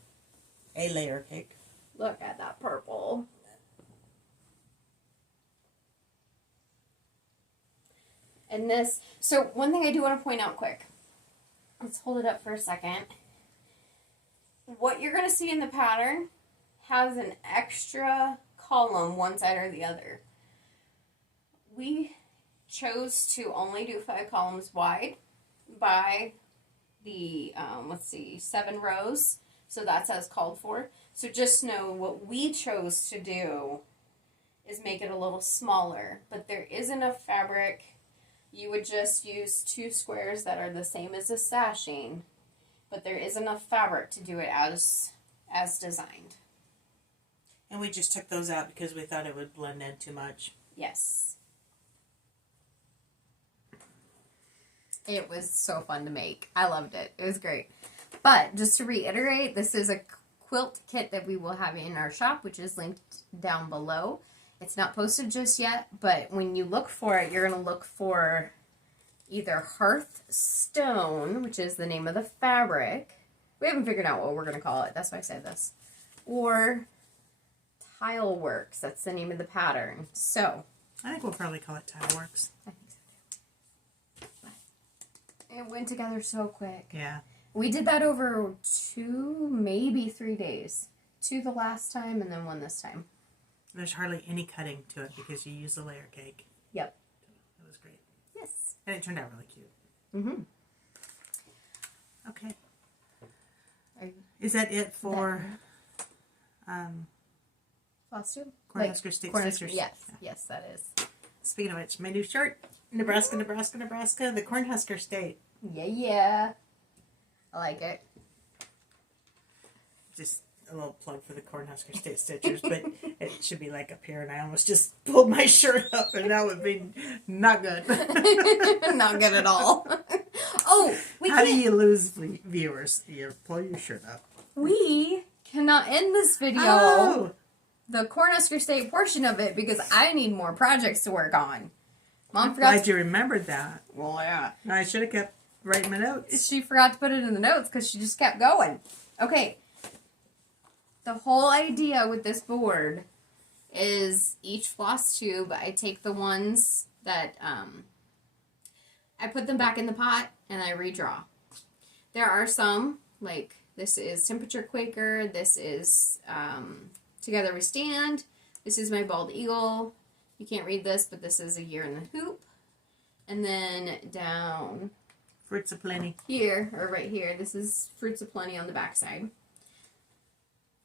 A layer cake. Look at that purple. And this, so one thing I do want to point out quick. Let's hold it up for a second. What you're going to see in the pattern has an extra column one side or the other. We chose to only do 5 columns wide by the, 7 rows. So that's as called for. So just know what we chose to do is make it a little smaller. But there is enough fabric. You would just use 2 squares that are the same as the sashing. But there is enough fabric to do it as designed. And we just took those out because we thought it would blend in too much. Yes. It was so fun to make. I loved it. It was great. But just to reiterate, this is a quilt kit that we will have in our shop, which is linked down below. It's not posted just yet, but when you look for it, you're going to look for either Hearthstone, which is the name of the fabric. We haven't figured out what we're going to call it. That's why I said this. Or Tileworks. That's the name of the pattern. So I think we'll probably call it Tileworks. I think so too. It went together so quick. Yeah. We did that over 2, maybe 3 days. 2 the last time and then 1 this time. There's hardly any cutting to it because you use a layer cake. Yep. It was great. Yes. And it turned out really cute. Mm-hmm. Okay. Is that it for Flosstube? Cornhusker State Sisters? Yes. Yeah. Yes, that is. Speaking of which, my new shirt, Nebraska, Nebraska, Nebraska, the Cornhusker State. Yeah. I like it. Just a little plug for the Cornhusker State Stitchers, but it should be like up here, and I almost just pulled my shirt up, and that would be not good. Not good at all. Oh, How do you lose viewers? You pull your shirt up. We cannot end this video, the Cornhusker State portion of it, because I need more projects to work on. Mom forgot. Glad you remembered that. Well, yeah. I should have kept writing my notes. She forgot to put it in the notes because she just kept going. Okay. The whole idea with this board is each floss tube, I take the ones that, I put them back in the pot and I redraw. There are some, like this is Temperature Quaker, this is Together We Stand, this is my Bald Eagle, You can't read this, but this is a year in the hoop. And then down Fruits of Plenty. here, or right here, this is Fruits of Plenty on the back side.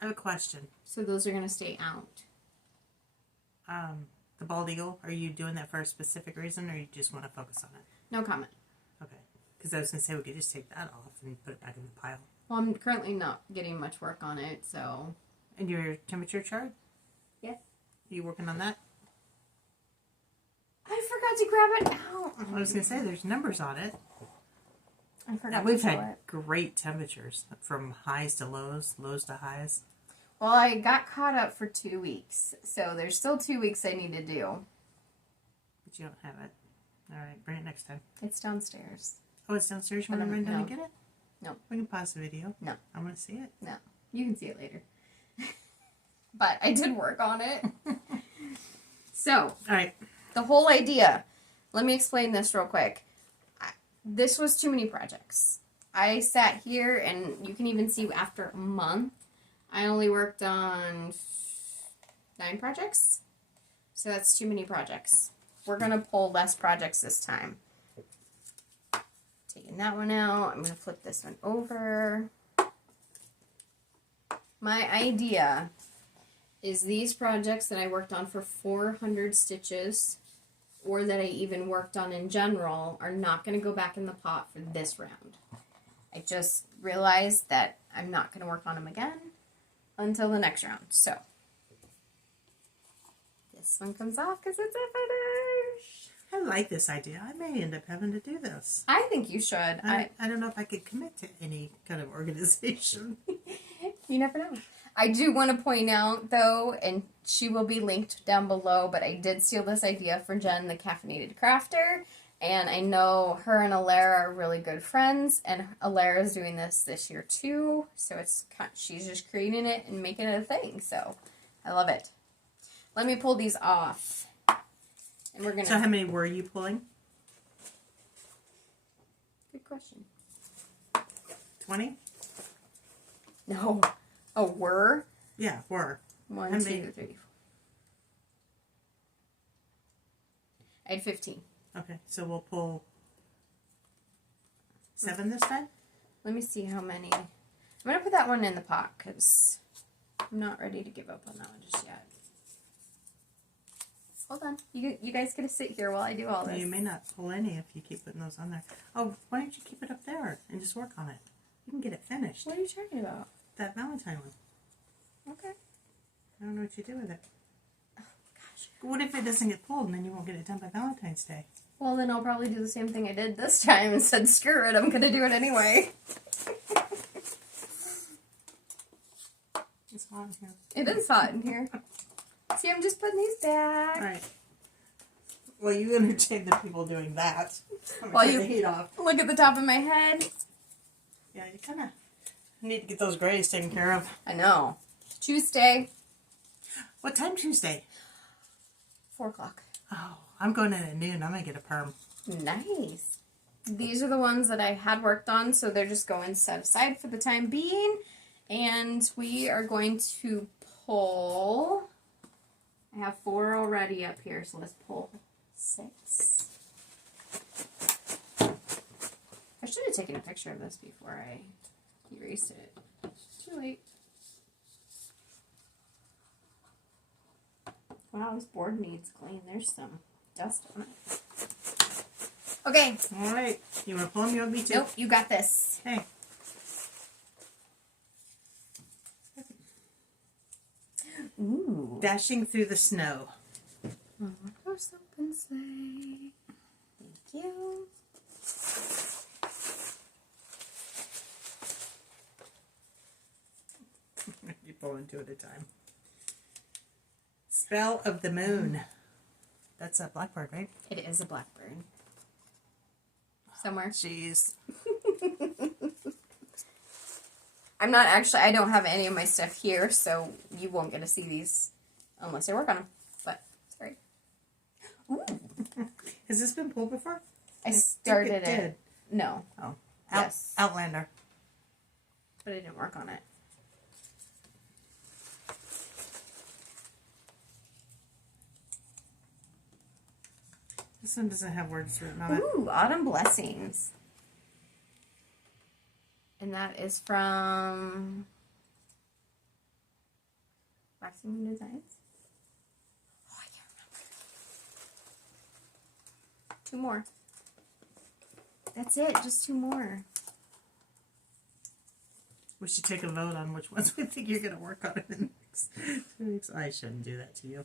I have a question. So those are going to stay out. The bald eagle, are you doing that for a specific reason, or you just want to focus on it? No comment. Okay. Because I was going to say we could just take that off and put it back in the pile. Well, I'm currently not getting much work on it, so... And your temperature chart? Yeah. Are you working on that? I forgot to grab it out. I was going to say, there's numbers on it. I forgot And we've to had pull it. great temperatures, from highs to lows, lows to highs. Well, I got caught up for 2 weeks, so there's still 2 weeks I need to do. But you don't have it. All right, bring it next time. It's downstairs. Oh, it's downstairs. You want to run down and get it? No. We can pause the video. No. I want to see it. No. You can see it later. But I did work on it. So, All right. the whole idea, let me explain this real quick. This was too many projects. I sat here, and you can even see after a month, I only worked on 9 projects. So that's too many projects. We're going to pull less projects this time. Taking that one out. I'm going to flip this one over. My idea is these projects that I worked on for 400 stitches, or that I even worked on in general, are not going to go back in the pot for this round. I just realized that I'm not going to work on them again until the next round. So, this one comes off because it's a finish. I like this idea. I may end up having to do this. I think you should. I don't know if I could commit to any kind of organization. You never know. I do want to point out, though, and she will be linked down below, but I did steal this idea from Jenn, the Caffeinated Crafter, and I know her and Alara are really good friends, and Alara is doing this year, too, so she's just creating it and making it a thing, so I love it. Let me pull these off, and we're going to... So how many were you pulling? Good question. 20? No. Oh, were? Yeah, were. 1, How 2, many? 3, 4. I had 15. Okay, so we'll pull 7 this time? Let me see how many. I'm going to put that one in the pot because I'm not ready to give up on that one just yet. Hold on. You guys get to sit here while I do all this. You may not pull any if you keep putting those on there. Oh, why don't you keep it up there and just work on it? You can get it finished. What are you talking about? That Valentine one. Okay. I don't know what you do with it. Oh, gosh. What if it doesn't get pulled and then you won't get it done by Valentine's Day? Well, then I'll probably do the same thing I did this time and said, screw it, I'm going to do it anyway. It's hot in here. It is hot in here. See, I'm just putting these back. All right. Well, you entertain the people doing that. While you the heat off. look at the top of my head. Yeah, you kind of need to get those grays taken care of. I know. Tuesday, What time Tuesday? 4 o'clock. Oh, I'm going in at noon. I'm going to get a perm. Nice. These are the ones that I had worked on, so they're just going set aside for the time being. And we are going to pull... I have 4 already up here, so let's pull 6. I should have taken a picture of this before I erased it. Too late. Wow, this board needs clean. There's some dust on it. Okay. All right. You want to pull them? You want me to? Nope, you got this. Hey. Ooh. Dashing through the snow. Or something say. Thank you. You pull one 2 at a time. Spell of the Moon. That's a blackbird, right? It is a blackbird. Somewhere. Jeez. I'm not actually, I don't have any of my stuff here, so you won't get to see these unless I work on them. But, sorry. Ooh. Has this been pulled before? I started it. Did. No. Oh. Yes. Outlander. But I didn't work on it. This one doesn't have words written on it. Ooh, Autumn Blessings. And that is from Waxing Designs. Oh, I can't remember. 2 more. That's it, just 2 more. We should take a vote on which ones we think you're going to work on in the next 2 weeks. I shouldn't do that to you.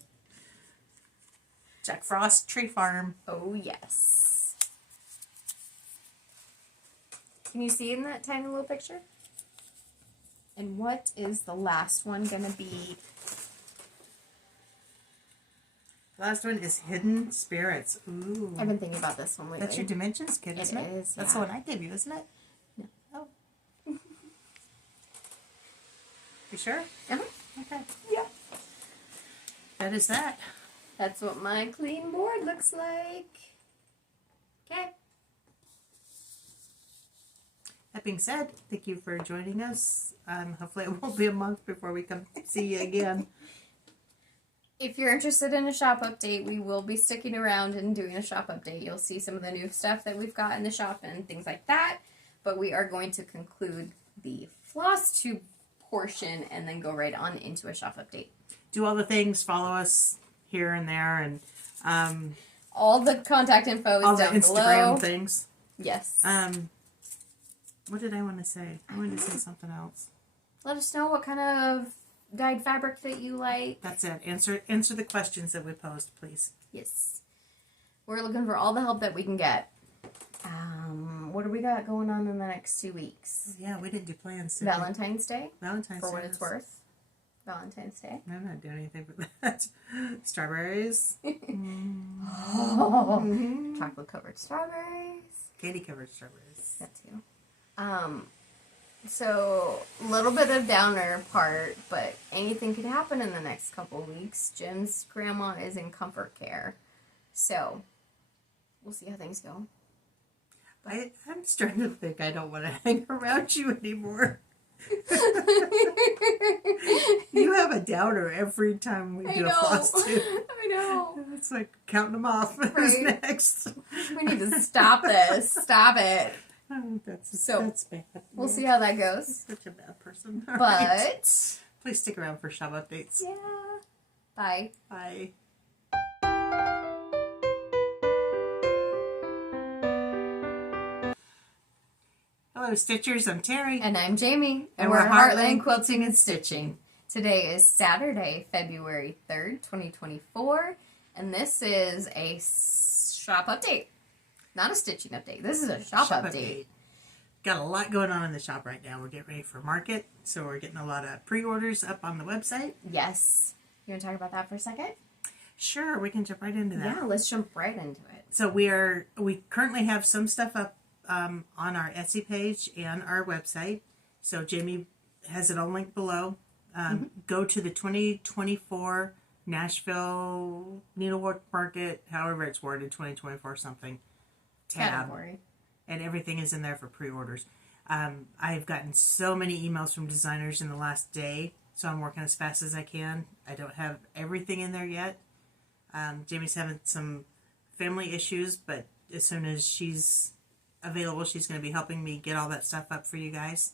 Jack Frost Tree Farm. Oh, yes. Can you see in that tiny little picture? And what is the last one going to be? The last one is Hidden Spirits. Ooh. I've been thinking about this one lately. That's your Dimensions kit, isn't it? It is, That's yeah. the one I gave you, isn't it? No. Oh. You sure? Uh-huh. Okay. Yeah. That is that. That's what my clean board looks like. Okay. That being said, thank you for joining us. Hopefully it won't be a month before we come see you again. If you're interested in a shop update, we will be sticking around and doing a shop update. You'll see some of the new stuff that we've got in the shop and things like that. But we are going to conclude the Flosstube portion and then go right on into a shop update. Do all the things, follow us here and there, and all the contact info is all the down Instagram below. things. Yes. What did I want to say? I wanted to say something else. Let us know what kind of dyed fabric that you like. That's it. Answer the questions that we posed, please. Yes. We're looking for all the help that we can get. What do we got going on in the next 2 weeks? Yeah, we didn't do plans. Did we? Valentine's Day. Valentine's For Day. what it's worth. Valentine's Day. I'm not doing anything for that. Strawberries. Chocolate covered strawberries. Katie covered strawberries. That too. So a little bit of downer part, but anything could happen in the next couple weeks. Jim's grandma is in comfort care, so we'll see how things go. I'm starting to think I don't want to hang around you anymore. You have a downer every time we do a Flosstube. I know. It's like counting them off. Who's Right. next? We need to stop this. Stop it. Oh, that's bad. We'll see how that goes. Such a bad person. But All right. Please stick around for shop updates. yeah. Bye. Bye. Hello, Stitchers. I'm Terry. And I'm Jamie. And we're Heartland Quilting and Stitching. Today is Saturday, February 3rd, 2024. And this is a shop update. Not a stitching update. This is a shop update. Got a lot going on in the shop right now. We're getting ready for market. So we're getting a lot of pre-orders up on the website. Yes. You want to talk about that for a second? Sure, we can jump right into that. Yeah, let's jump right into it. So we currently have some stuff up on our Etsy page and our website. So Jamie has it all linked below. Go to the 2024 Nashville Needlework Market, however it's worded, 2024 something, tab. Category. And everything is in there for pre-orders. I've gotten so many emails from designers in the last day, so I'm working as fast as I can. I don't have everything in there yet. Jamie's having some family issues, but as soon as she's available, she's going to be helping me get all that stuff up for you guys.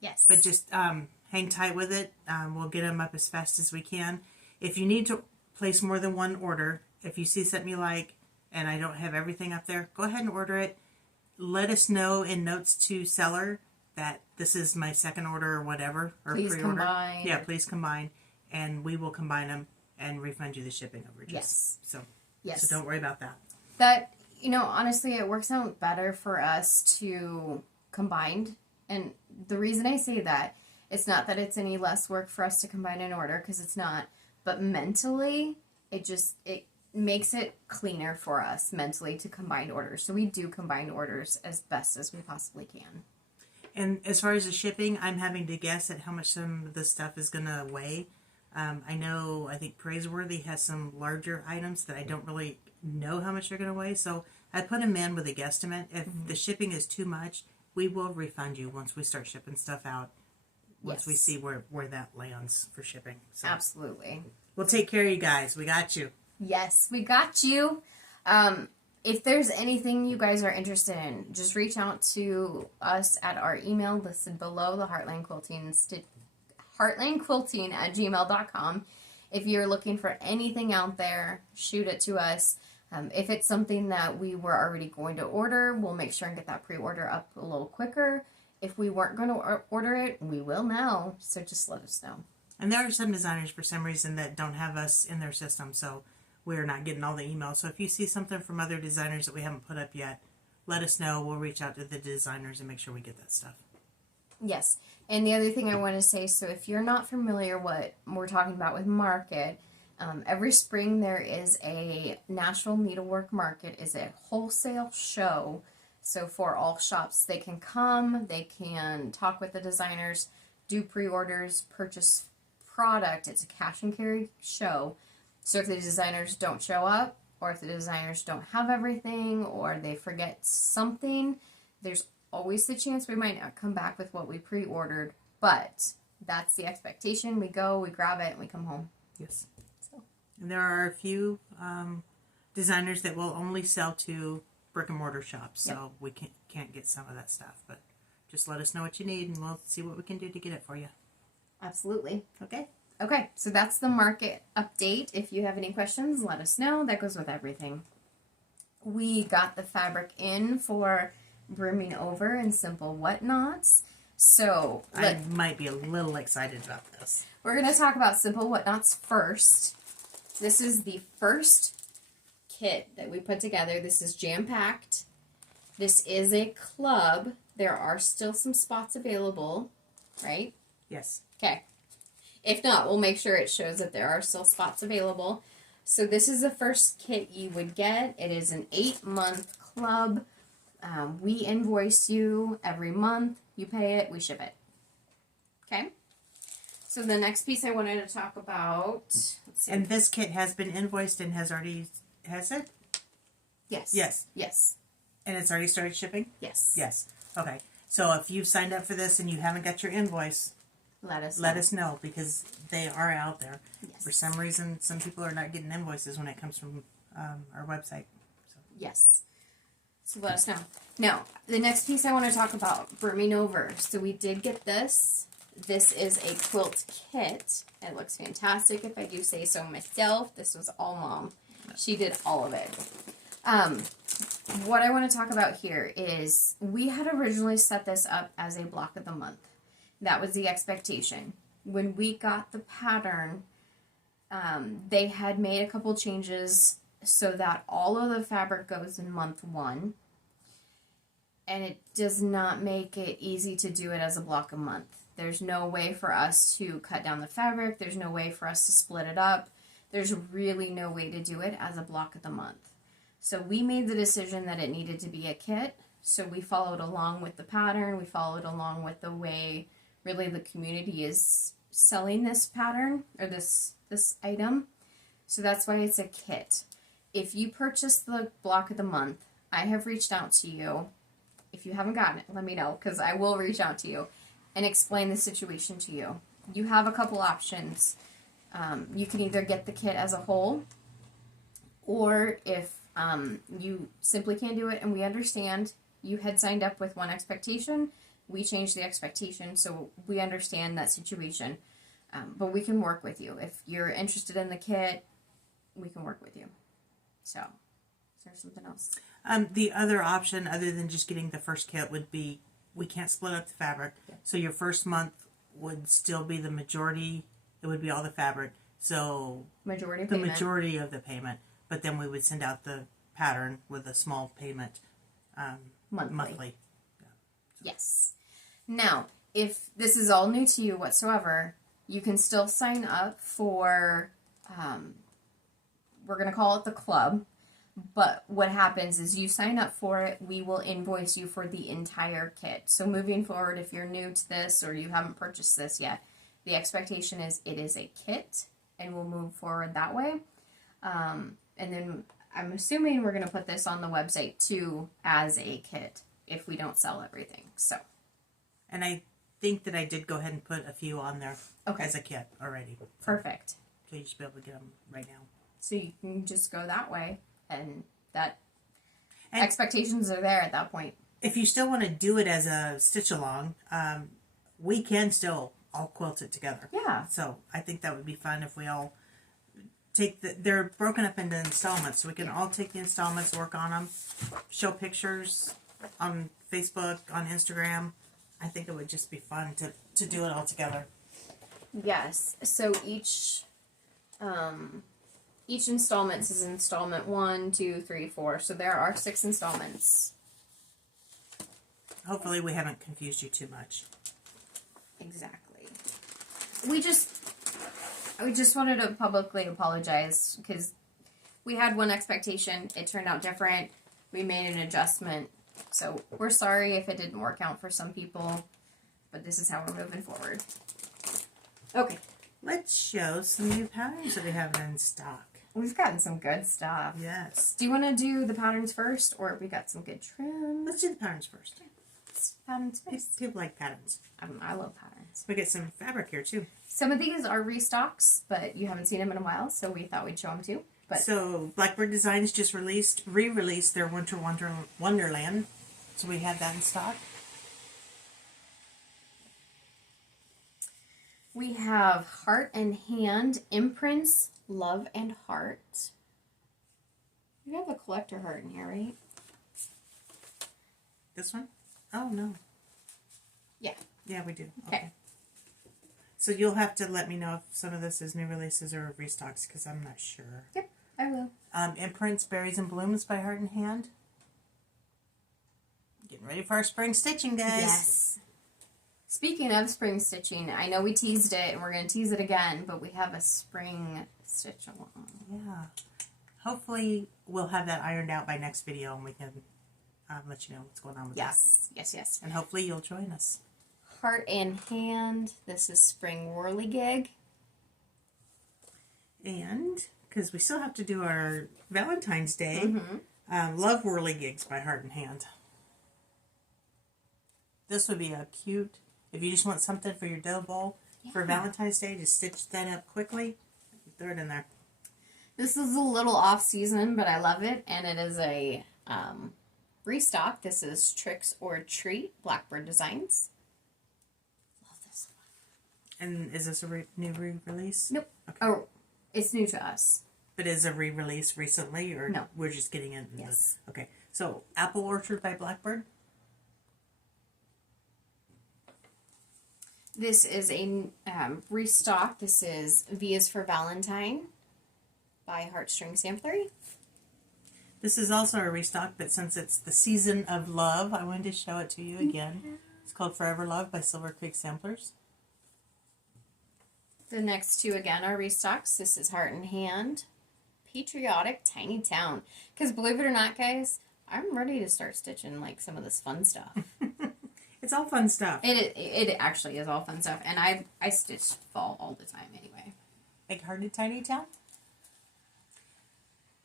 Yes. But just hang tight with it. We'll get them up as fast as we can. If you need to place more than one order, if you see something you like and I don't have everything up there, go ahead and order it. Let us know in notes to seller that this is my second order or whatever, or please pre-order. combine. Yeah, please combine, and we will combine them and refund you the shipping overages. Yes. So Yes. So don't worry about that. That, honestly, it works out better for us to combine. And the reason I say that, it's not that it's any less work for us to combine an order, because it's not. But mentally, it makes it cleaner for us mentally to combine orders. So we do combine orders as best as we possibly can. And as far as the shipping, I'm having to guess at how much some of this stuff is going to weigh. I think Praiseworthy has some larger items that I don't really know how much they're going to weigh. So I put them in with a guesstimate. If the shipping is too much, we will refund you once we start shipping stuff out. Once we see where that lands for shipping. So absolutely. we'll take care of you guys. We got you. Yes, we got you. if there's anything you guys are interested in, just reach out to us at our email listed below, the heartlandquilting@gmail.com. If you're looking for anything out there, shoot it to us. If it's something that we were already going to order, we'll make sure and get that pre-order up a little quicker. If we weren't going to order it, we will now, so just let us know. And there are some designers, for some reason, that don't have us in their system, so we're not getting all the emails. So if you see something from other designers that we haven't put up yet, let us know. We'll reach out to the designers and make sure we get that stuff. Yes. And the other thing I want to say, so if you're not familiar what we're talking about with market, every spring there is a Nashville Needlework Market. Is a wholesale show. So for all shops, they can come, they can talk with the designers, do pre-orders, purchase product. It's a cash and carry show. So if the designers don't show up, or if the designers don't have everything, or they forget something, there's always the chance we might not come back with what we pre-ordered. But that's the expectation. We go, we grab it, and we come home. Yes. So. And there are a few designers that will only sell to brick and mortar shops, so we can't get some of that stuff. But just let us know what you need, and we'll see what we can do to get it for you. Absolutely. Okay. Okay, so that's the market update. If you have any questions, let us know. That goes with everything. We got the fabric in for Brimming Over and Simple Whatnots. So I might be a little excited about this. We're going to talk about Simple Whatnots first. This is the first kit that we put together. This is jam-packed. This is a club. There are still some spots available, right? Yes. Okay. If not, we'll make sure it shows that there are still spots available. So this is the first kit you would get. It is an 8-month club. We invoice you every month. You pay it, we ship it. Okay? So the next piece I wanted to talk about... Let's see. And this kit has been invoiced and has it? Yes. Yes. Yes. And it's already started shipping? Yes. Yes. Okay. So if you've signed up for this and you haven't got your invoice... Let us know, because they are out there. Yes. For some reason, some people are not getting invoices when it comes from our website. So. Yes. So let us know. Now, the next piece I want to talk about, Brimming Over. So we did get this. This is a quilt kit. It looks fantastic, if I do say so myself. This was all Mom. She did all of it. What I want to talk about here is we had originally set this up as a block of the month. That was the expectation. When we got the pattern, they had made a couple changes so that all of the fabric goes in month 1. And it does not make it easy to do it as a block a month. There's no way for us to cut down the fabric. There's no way for us to split it up. There's really no way to do it as a block of the month. So we made the decision that it needed to be a kit. So we followed along with the pattern. We followed along with the way really the community is selling this pattern or this item. So that's why it's a kit. If you purchase the block of the month, I have reached out to you. If you haven't gotten it, let me know, because I will reach out to you and explain the situation to you. You have a couple options. You can either get the kit as a whole, or if you simply can't do it and we understand you had signed up with one expectation, we changed the expectation, so we understand that situation. But we can work with you. If you're interested in the kit, we can work with you. So, is there something else? The other option, other than just getting the first kit, would be we can't split up the fabric. Yeah. So your first month would still be the majority. It would be all the fabric. So majority of the payment. But then we would send out the pattern with a small payment monthly. Yeah. Yes. Now, if this is all new to you whatsoever, you can still sign up for, we're going to call it the club, but what happens is you sign up for it, we will invoice you for the entire kit. So moving forward, if you're new to this or you haven't purchased this yet, the expectation is it is a kit, and we'll move forward that way. And then I'm assuming we're going to put this on the website too as a kit if we don't sell everything. So. And I think that I did go ahead and put a few on there as a kit already. Perfect. So you should be able to get them right now. So you can just go that way, and that expectations are there at that point. If you still want to do it as a stitch along, we can still all quilt it together. Yeah. So I think that would be fun if we all take they're broken up into installments, so we can all take the installments, work on them, show pictures on Facebook, on Instagram. I think it would just be fun to do it all together. Yes. So each installment is installment 1, 2, 3, 4. So there are 6 installments. Hopefully we haven't confused you too much. Exactly. We just wanted to publicly apologize because we had one expectation. It turned out different. We made an adjustment. So we're sorry if it didn't work out for some people, but this is how we're moving forward. Okay. Let's show some new patterns that we have in stock. We've gotten some good stuff. Yes. Do you want to do the patterns first, or we got some good trim? Let's do the patterns first. Patterns first. People like patterns. I love patterns. We get some fabric here too. Some of these are restocks, but you haven't seen them in a while, so we thought we'd show them too. But so Blackbird Designs just re-released their Winter Wonderland. So we had that in stock. we have Heart and Hand Imprints, Love and Heart. We have a collector heart in here, right? This one? Oh, no. Yeah. Yeah, we do. Okay. So you'll have to let me know if some of this is new releases or restocks, because I'm not sure. Yep, I will. Imprints, Berries and Blooms by Heart and Hand. Getting ready for our spring stitching, guys. Yes. Speaking of spring stitching, I know we teased it, and we're going to tease it again, but we have a spring stitch along. Yeah. Hopefully we'll have that ironed out by next video, and we can let you know what's going on with that. Yes. And hopefully you'll join us. Heart and Hand. This is Spring Whirligig. And, because we still have to do our Valentine's Day, Love Whirligigs by Heart and Hand. This would be a cute, if you just want something for your dough bowl for Valentine's Day, just stitch that up quickly, throw it in there. This is a little off season, but I love it, and it is a restock. This is Tricks or Treat, Blackbird Designs. Love this one. And is this a new re-release? Nope. Okay. Oh, it's new to us. But is a re-release recently, or no? We're just getting it. Yes. Okay. So Apple Orchard by Blackbird. This is a restock. This is V is for Valentine by Heartstring Samplery. This is also a restock, but since it's the season of love, I wanted to show it to you again. It's called Forever Love by Silver Creek Samplers. The next two again are restocks. This is Heart and Hand, Patriotic Tiny Town. Because believe it or not, guys, I'm ready to start stitching like some of this fun stuff. It's all fun stuff. It actually is all fun stuff, and I stitch fall all the time anyway. Big-hearted Tiny Town?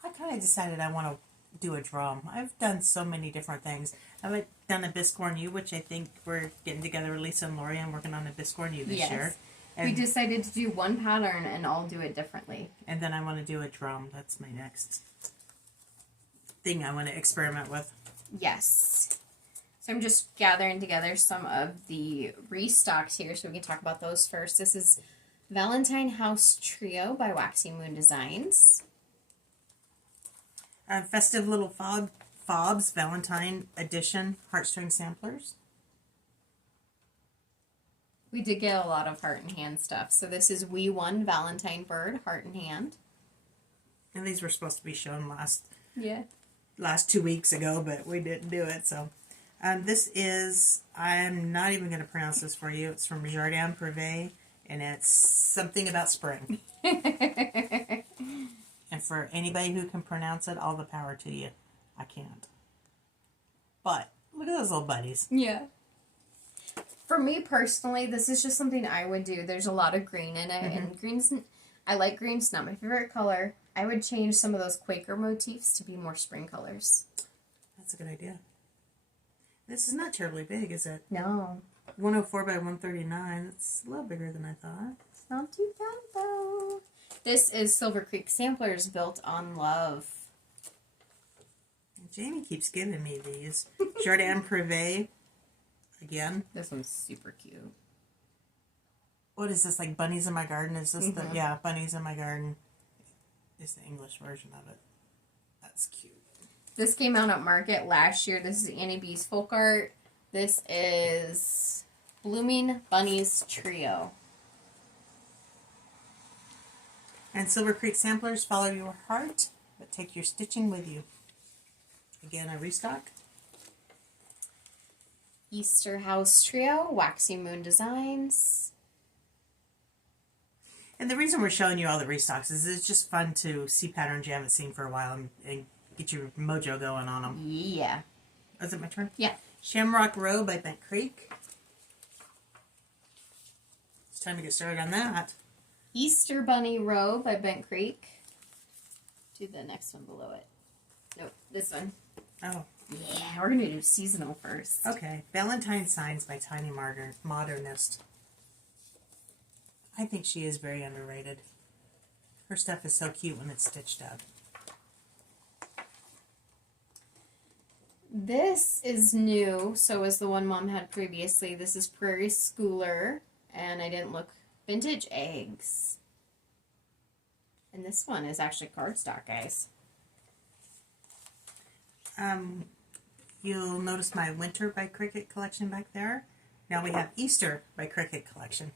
I kind of decided I want to do a drum. I've done so many different things. I've done a Biscorn U, which I think we're getting together, Lisa and Lori, and working on a Biscorn U this year. And we decided to do one pattern and all do it differently. And then I want to do a drum. That's my next thing I want to experiment with. Yes. So I'm just gathering together some of the restocks here so we can talk about those first. This is Valentine House Trio by Waxy Moon Designs. Festive Little Fobs Valentine Edition Heartstring Samplers. We did get a lot of Heart and Hand stuff. So this is We Won Valentine Bird, Heart and Hand. And these were supposed to be shown last 2 weeks ago, but we didn't do it, so... this is, I'm not even going to pronounce this for you. It's from Jardin Privé, and it's something about spring. And for anybody who can pronounce it, all the power to you. I can't. But, look at those little buddies. Yeah. For me personally, this is just something I would do. There's a lot of green in it, and green's, I like green. It's not my favorite color. I would change some of those Quaker motifs to be more spring colors. That's a good idea. This is not terribly big, is it? No. 104 by 139. It's a little bigger than I thought. It's not too bad, though. This is Silver Creek Samplers Built on Love. Jamie keeps giving me these. Jardin Privé. Again. This one's super cute. What is this, like Bunnies in My Garden? Is this the... Yeah, Bunnies in My Garden is the English version of it. That's cute. This came out at Market last year. This is Annie B's Folk Art. This is Blooming Bunnies Trio. And Silver Creek Samplers, follow your heart, but take your stitching with you. Again, a restock. Easter House Trio, Waxy Moon Designs. And the reason we're showing you all the restocks is it's just fun to see patterns you haven't seen for a while and get your mojo going on them. Yeah. Oh, is it my turn? Yeah. Shamrock Row by Bent Creek. It's time to get started on that. Easter Bunny Row by Bent Creek. Do the next one below it. Nope, this one. Oh. Yeah, we're going to do seasonal first. Okay. Valentine Signs by Tiny Modernist. I think she is very underrated. Her stuff is so cute when it's stitched up. This is new, so is the one Mom had previously. This is Prairie Schooler, and I didn't look. Vintage Eggs. And this one is actually cardstock, guys. You'll notice my Winter by Cricket collection back there. Now we have Easter by Cricket collection.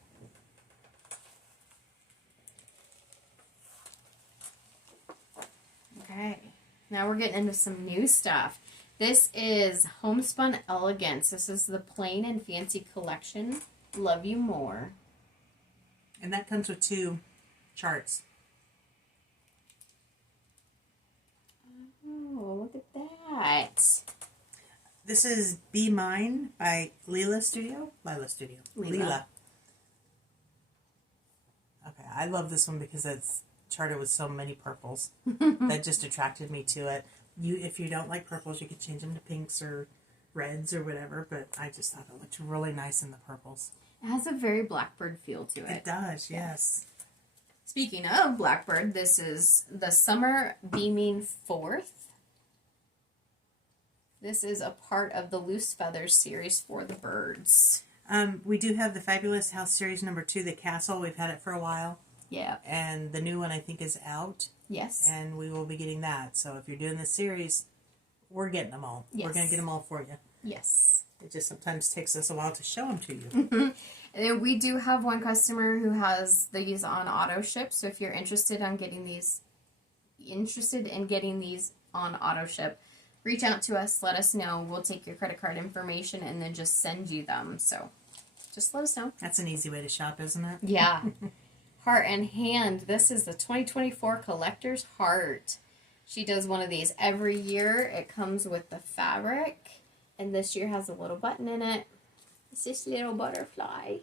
Okay, now we're getting into some new stuff. This is Homespun Elegance. This is the Plain and Fancy collection. Love You More. And that comes with 2 charts. Oh, look at that. This is Be Mine by Lila Studio. Lila. Okay, I love this one because it's charted with so many purples. That just attracted me to it. If you don't like purples, you could change them to pinks or reds or whatever, but I just thought it looked really nice in the purples. It has a very Blackbird feel to it. It does, yes. Speaking of Blackbird, this is the Summer Beaming 4th. This is a part of the Loose Feathers series for the birds. We do have the Fabulous House Series number 2, The Castle. We've had it for a while. Yeah. And the new one, I think, is out. Yes. And we will be getting that. So if you're doing this series, we're getting them all. Yes. We're going to get them all for you. Yes. It just sometimes takes us a while to show them to you. And we do have one customer who has these on auto ship. So if you're interested in getting these on auto ship, reach out to us. Let us know. We'll take your credit card information and then just send you them. So just let us know. That's an easy way to shop, isn't it? Yeah. Heart and Hand. This is the 2024 Collector's Heart. She does one of these every year. It comes with the fabric. And this year has a little button in it. It's this little butterfly.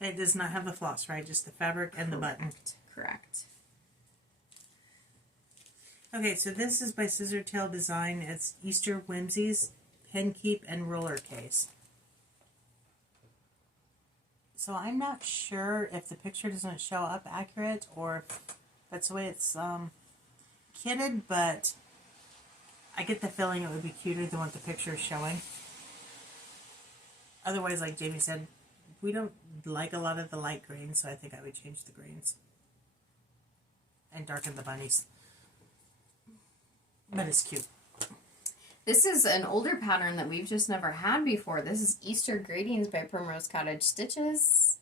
It does not have the floss, right? Just the fabric and the button. Correct. Okay, so this is by Scissortail Design. It's Easter Whimsies, Pen Keep, and Roller Case. So I'm not sure if the picture doesn't show up accurate or if that's the way it's kitted, but I get the feeling it would be cuter than what the picture is showing. Otherwise, like Jamie said, we don't like a lot of the light greens, so I think I would change the greens and darken the bunnies. But it's cute. This is an older pattern that we've just never had before. This is Easter Greetings by Primrose Cottage Stitches.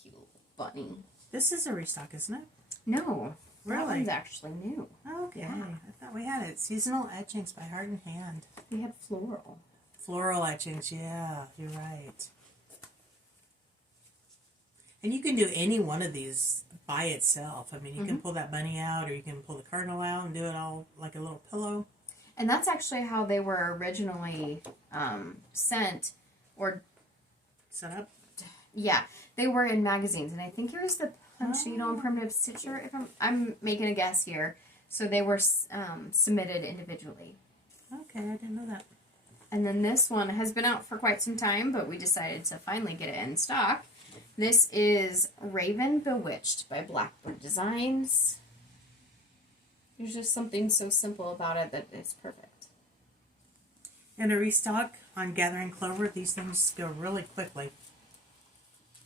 Cute little bunny. This is a restock, isn't it? No. Really? That one's actually new. Okay. Yeah. I thought we had it. Seasonal Etchings by Heart and Hand. We had floral. Floral etchings, yeah, you're right. And you can do any one of these by itself. I mean, you can pull that bunny out, or you can pull the cardinal out and do it all like a little pillow. And that's actually how they were originally sent or set up. Yeah, they were in magazines, and I think here's the punch needle and primitive stitcher. If I'm making a guess here, so they were submitted individually. Okay, I didn't know that. And then this one has been out for quite some time, but we decided to finally get it in stock. This is Raven Bewitched by Blackbird Designs. There's just something so simple about it that it's perfect. And a restock on Gathering Clover. These things go really quickly.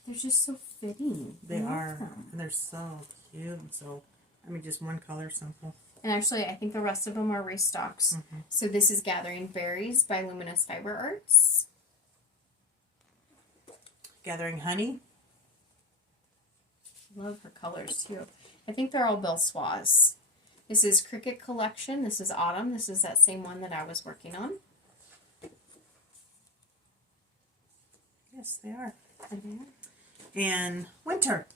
They're just so fitting. They are. And they're so cute. And so, I mean, just one color simple. And actually, I think the rest of them are restocks. Mm-hmm. So this is Gathering Berries by Luminous Fiber Arts. Gathering Honey. Love her colors, too. I think they're all Belsoise. This is Cricket Collection. This is Autumn. This is that same one that I was working on. Yes, they are. Mm-hmm. And Winter.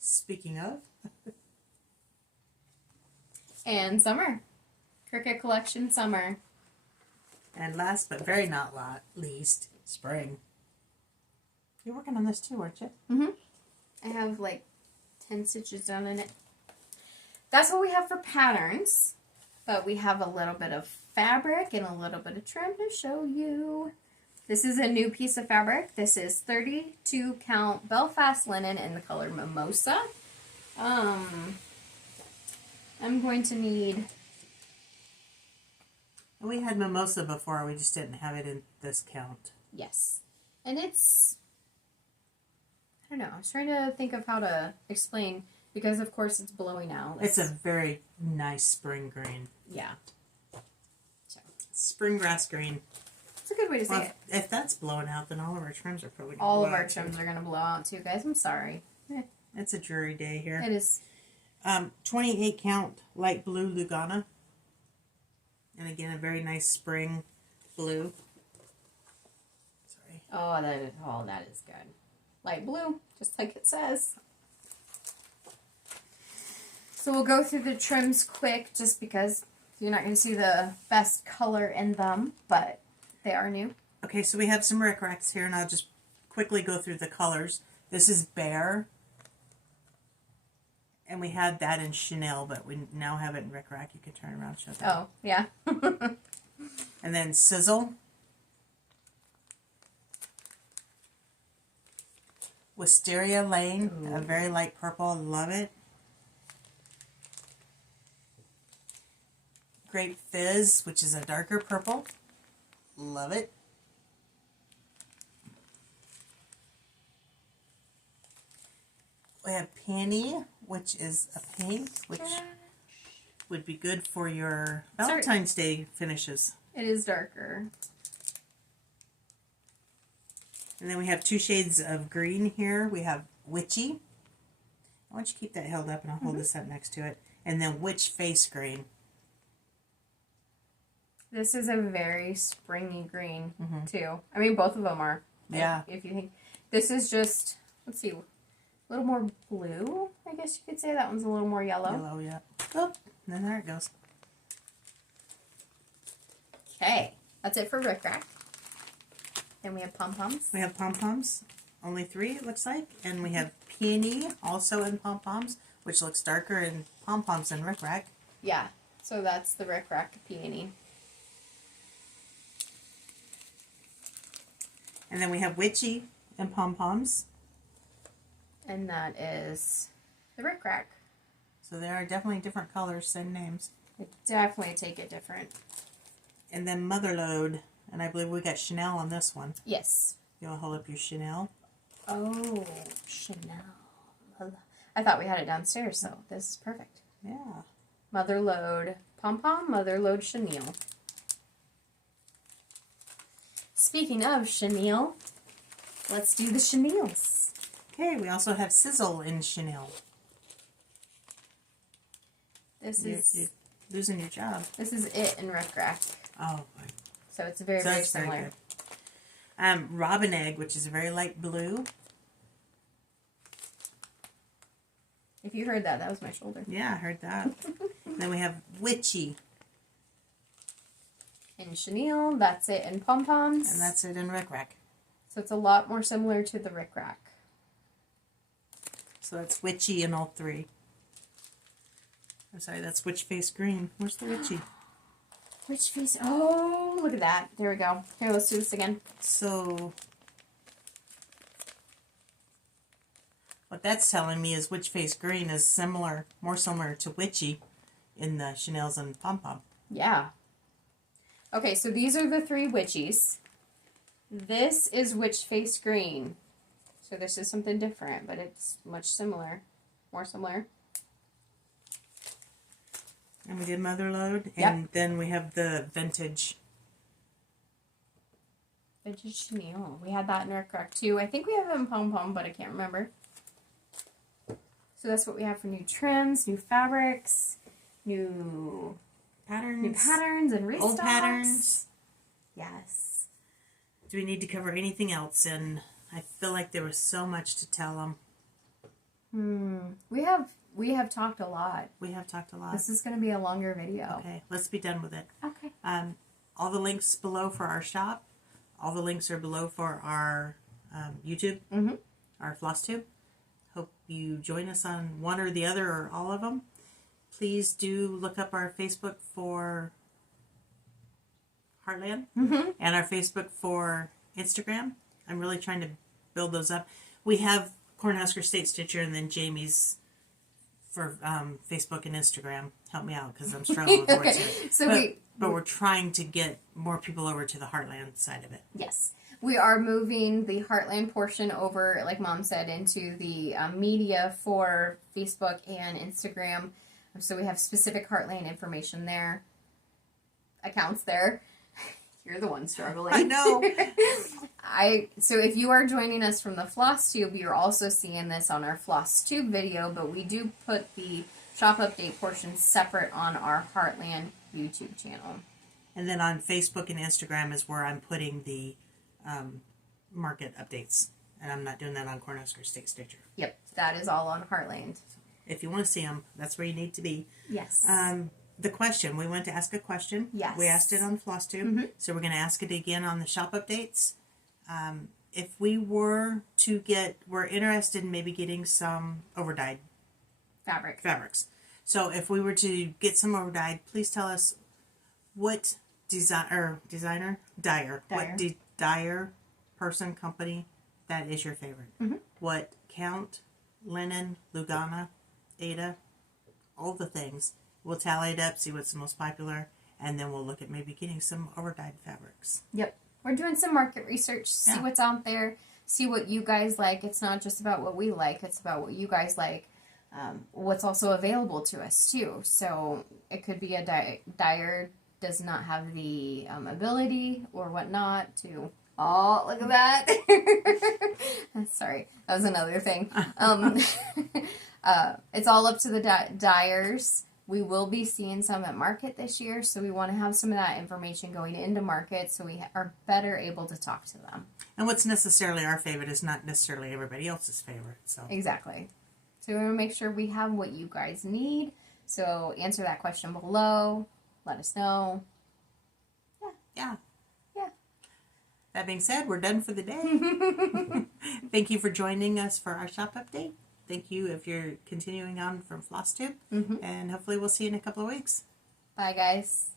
Speaking of. And Summer. Cricket Collection Summer. And last but very not least, Spring. You're working on this too, aren't you? Mm-hmm. I have like 10 stitches done in it. That's what we have for patterns. But we have a little bit of fabric and a little bit of trim to show you. This is a new piece of fabric. This is 32 count Belfast linen in the color Mimosa. I'm going to need... We had Mimosa before, we just didn't have it in this count. Yes. And it's... I don't know. I was trying to think of how to explain, because of course it's blowing out. It's a very nice spring green. Yeah. So. Spring grass green. It's a good way to say Well, it. if that's blowing out, then all of our trims are probably going to All blow of our out, trims too. are going to blow out too, guys. I'm sorry. It's a dreary day here. It is. 28 count light blue Lugana. And again, a very nice spring blue. Sorry. Oh, that is good. Light blue, just like it says. So we'll go through the trims quick, just because you're not going to see the best color in them, but they are new. Okay, so we have some rickracs here, and I'll just quickly go through the colors. This is Bear. And we had that in Chanel, but we now have it in rickrack. You can turn around and show that. Oh, yeah. And then Sizzle. Wisteria Lane, a very light purple. Love it. Grape Fizz, which is a darker purple. Love it. We have Penny, which is a pink, which would be good for your Valentine's Day finishes. It is darker. And then we have two shades of green here. We have Witchy. Why don't you keep that held up and I'll hold this up next to it. And then Witch Face Green. This is a very springy green, too. I mean, both of them are. Yeah. If you think. This is just, let's see, a little more blue, I guess you could say. That one's a little more yellow. Yellow, yeah. Oh, and then there it goes. Okay. That's it for Rick Rack. Then we have pom-poms. We have pom-poms. Only 3, it looks like. And we have Peony, also in pom-poms, which looks darker in pom-poms than Rick Rack. Yeah. So that's the Rick Rack peony. And then we have Witchy and pom-poms. And that is the Rick Rack. So there are definitely different colors, same names. They definitely take it different. And then Motherload. And I believe we got Chanel on this one. Yes. You want to hold up your Chanel? Oh, Chanel. I thought we had it downstairs, so this is perfect. Yeah. Motherload pom-pom, Motherload chenille. Speaking of chenille, let's do the chenilles. Okay, we also have Sizzle in Chanel. You're losing your job. This is it in Rick Rack. Oh, boy. So it's very, very similar. Very good. Robin Egg, which is a very light blue. If you heard that, that was my shoulder. Yeah, I heard that. Then we have Witchy. In chenille, that's it in pom-poms. And that's it in Rick Rack. So it's a lot more similar to the Rick Rack. So that's Witchy in all 3. I'm sorry, that's Witch Face Green. Where's the Witchy? Which face? Oh, look at that. There we go. Here, let's do this again. So, what that's telling me is Witch Face Green is similar, more similar to Witchy in the chenilles and pom-pom. Yeah. Okay, so these are the 3 witchies. This is Witch Face Green. So this is something different, but it's much similar. More similar. And we did Mother Load. And then we have the vintage. Vintage chenille. We had that in our crack too. I think we have it in pom-pom, but I can't remember. So that's what we have for new trims, new fabrics, new patterns and restocks. Old patterns. Yes. Do we need to cover anything else? And I feel like there was so much to tell them. We have talked a lot. We have talked a lot. This is going to be a longer video. Okay, let's be done with it. Okay. All the links below for our shop. All the links are below for our YouTube, our Flosstube. Hope you join us on one or the other or all of them. Please do look up our Facebook for Heartland and our Facebook for Instagram. I'm really trying to build those up. We have Cornhusker State Stitcher and then Jamie's for Facebook and Instagram. Help me out because I'm struggling with words here. But we're trying to get more people over to the Heartland side of it. Yes. We are moving the Heartland portion over, like Mom said, into the media for Facebook and Instagram. So we have specific Heartland information there. Accounts there. You're the one struggling. I know. So if you are joining us from the Flosstube, you're also seeing this on our Flosstube video, but we do put the shop update portion separate on our Heartland YouTube channel. And then on Facebook and Instagram is where I'm putting the market updates. And I'm not doing that on Cornhusker State Stitcher. Yep, that is all on Heartland. If you want to see them, that's where you need to be. Yes. The question, we went to ask a question. Yes. We asked it on Flosstube, so we're going to ask it again on the shop updates. If we were to we're interested in maybe getting some overdyed fabrics. So if we were to get some overdyed, please tell us what dyer person, company, that is your favorite. What Count, Linen, Lugana, Ada, all the things. We'll tally it up, see what's the most popular, and then we'll look at maybe getting some overdyed fabrics. Yep. We're doing some market research, see what's out there, see what you guys like. It's not just about what we like, it's about what you guys like. What's also available to us, too. So it could be a dyer does not have the ability or whatnot to... Oh, look at that. Sorry, that was another thing. It's all up to the dyers. We will be seeing some at market this year, so we want to have some of that information going into market so we are better able to talk to them. And what's necessarily our favorite is not necessarily everybody else's favorite. So exactly. So we want to make sure we have what you guys need. So answer that question below. Let us know. Yeah. That being said, we're done for the day. Thank you for joining us for our shop update. Thank you if you're continuing on from Flosstube. And hopefully we'll see you in a couple of weeks. Bye, guys.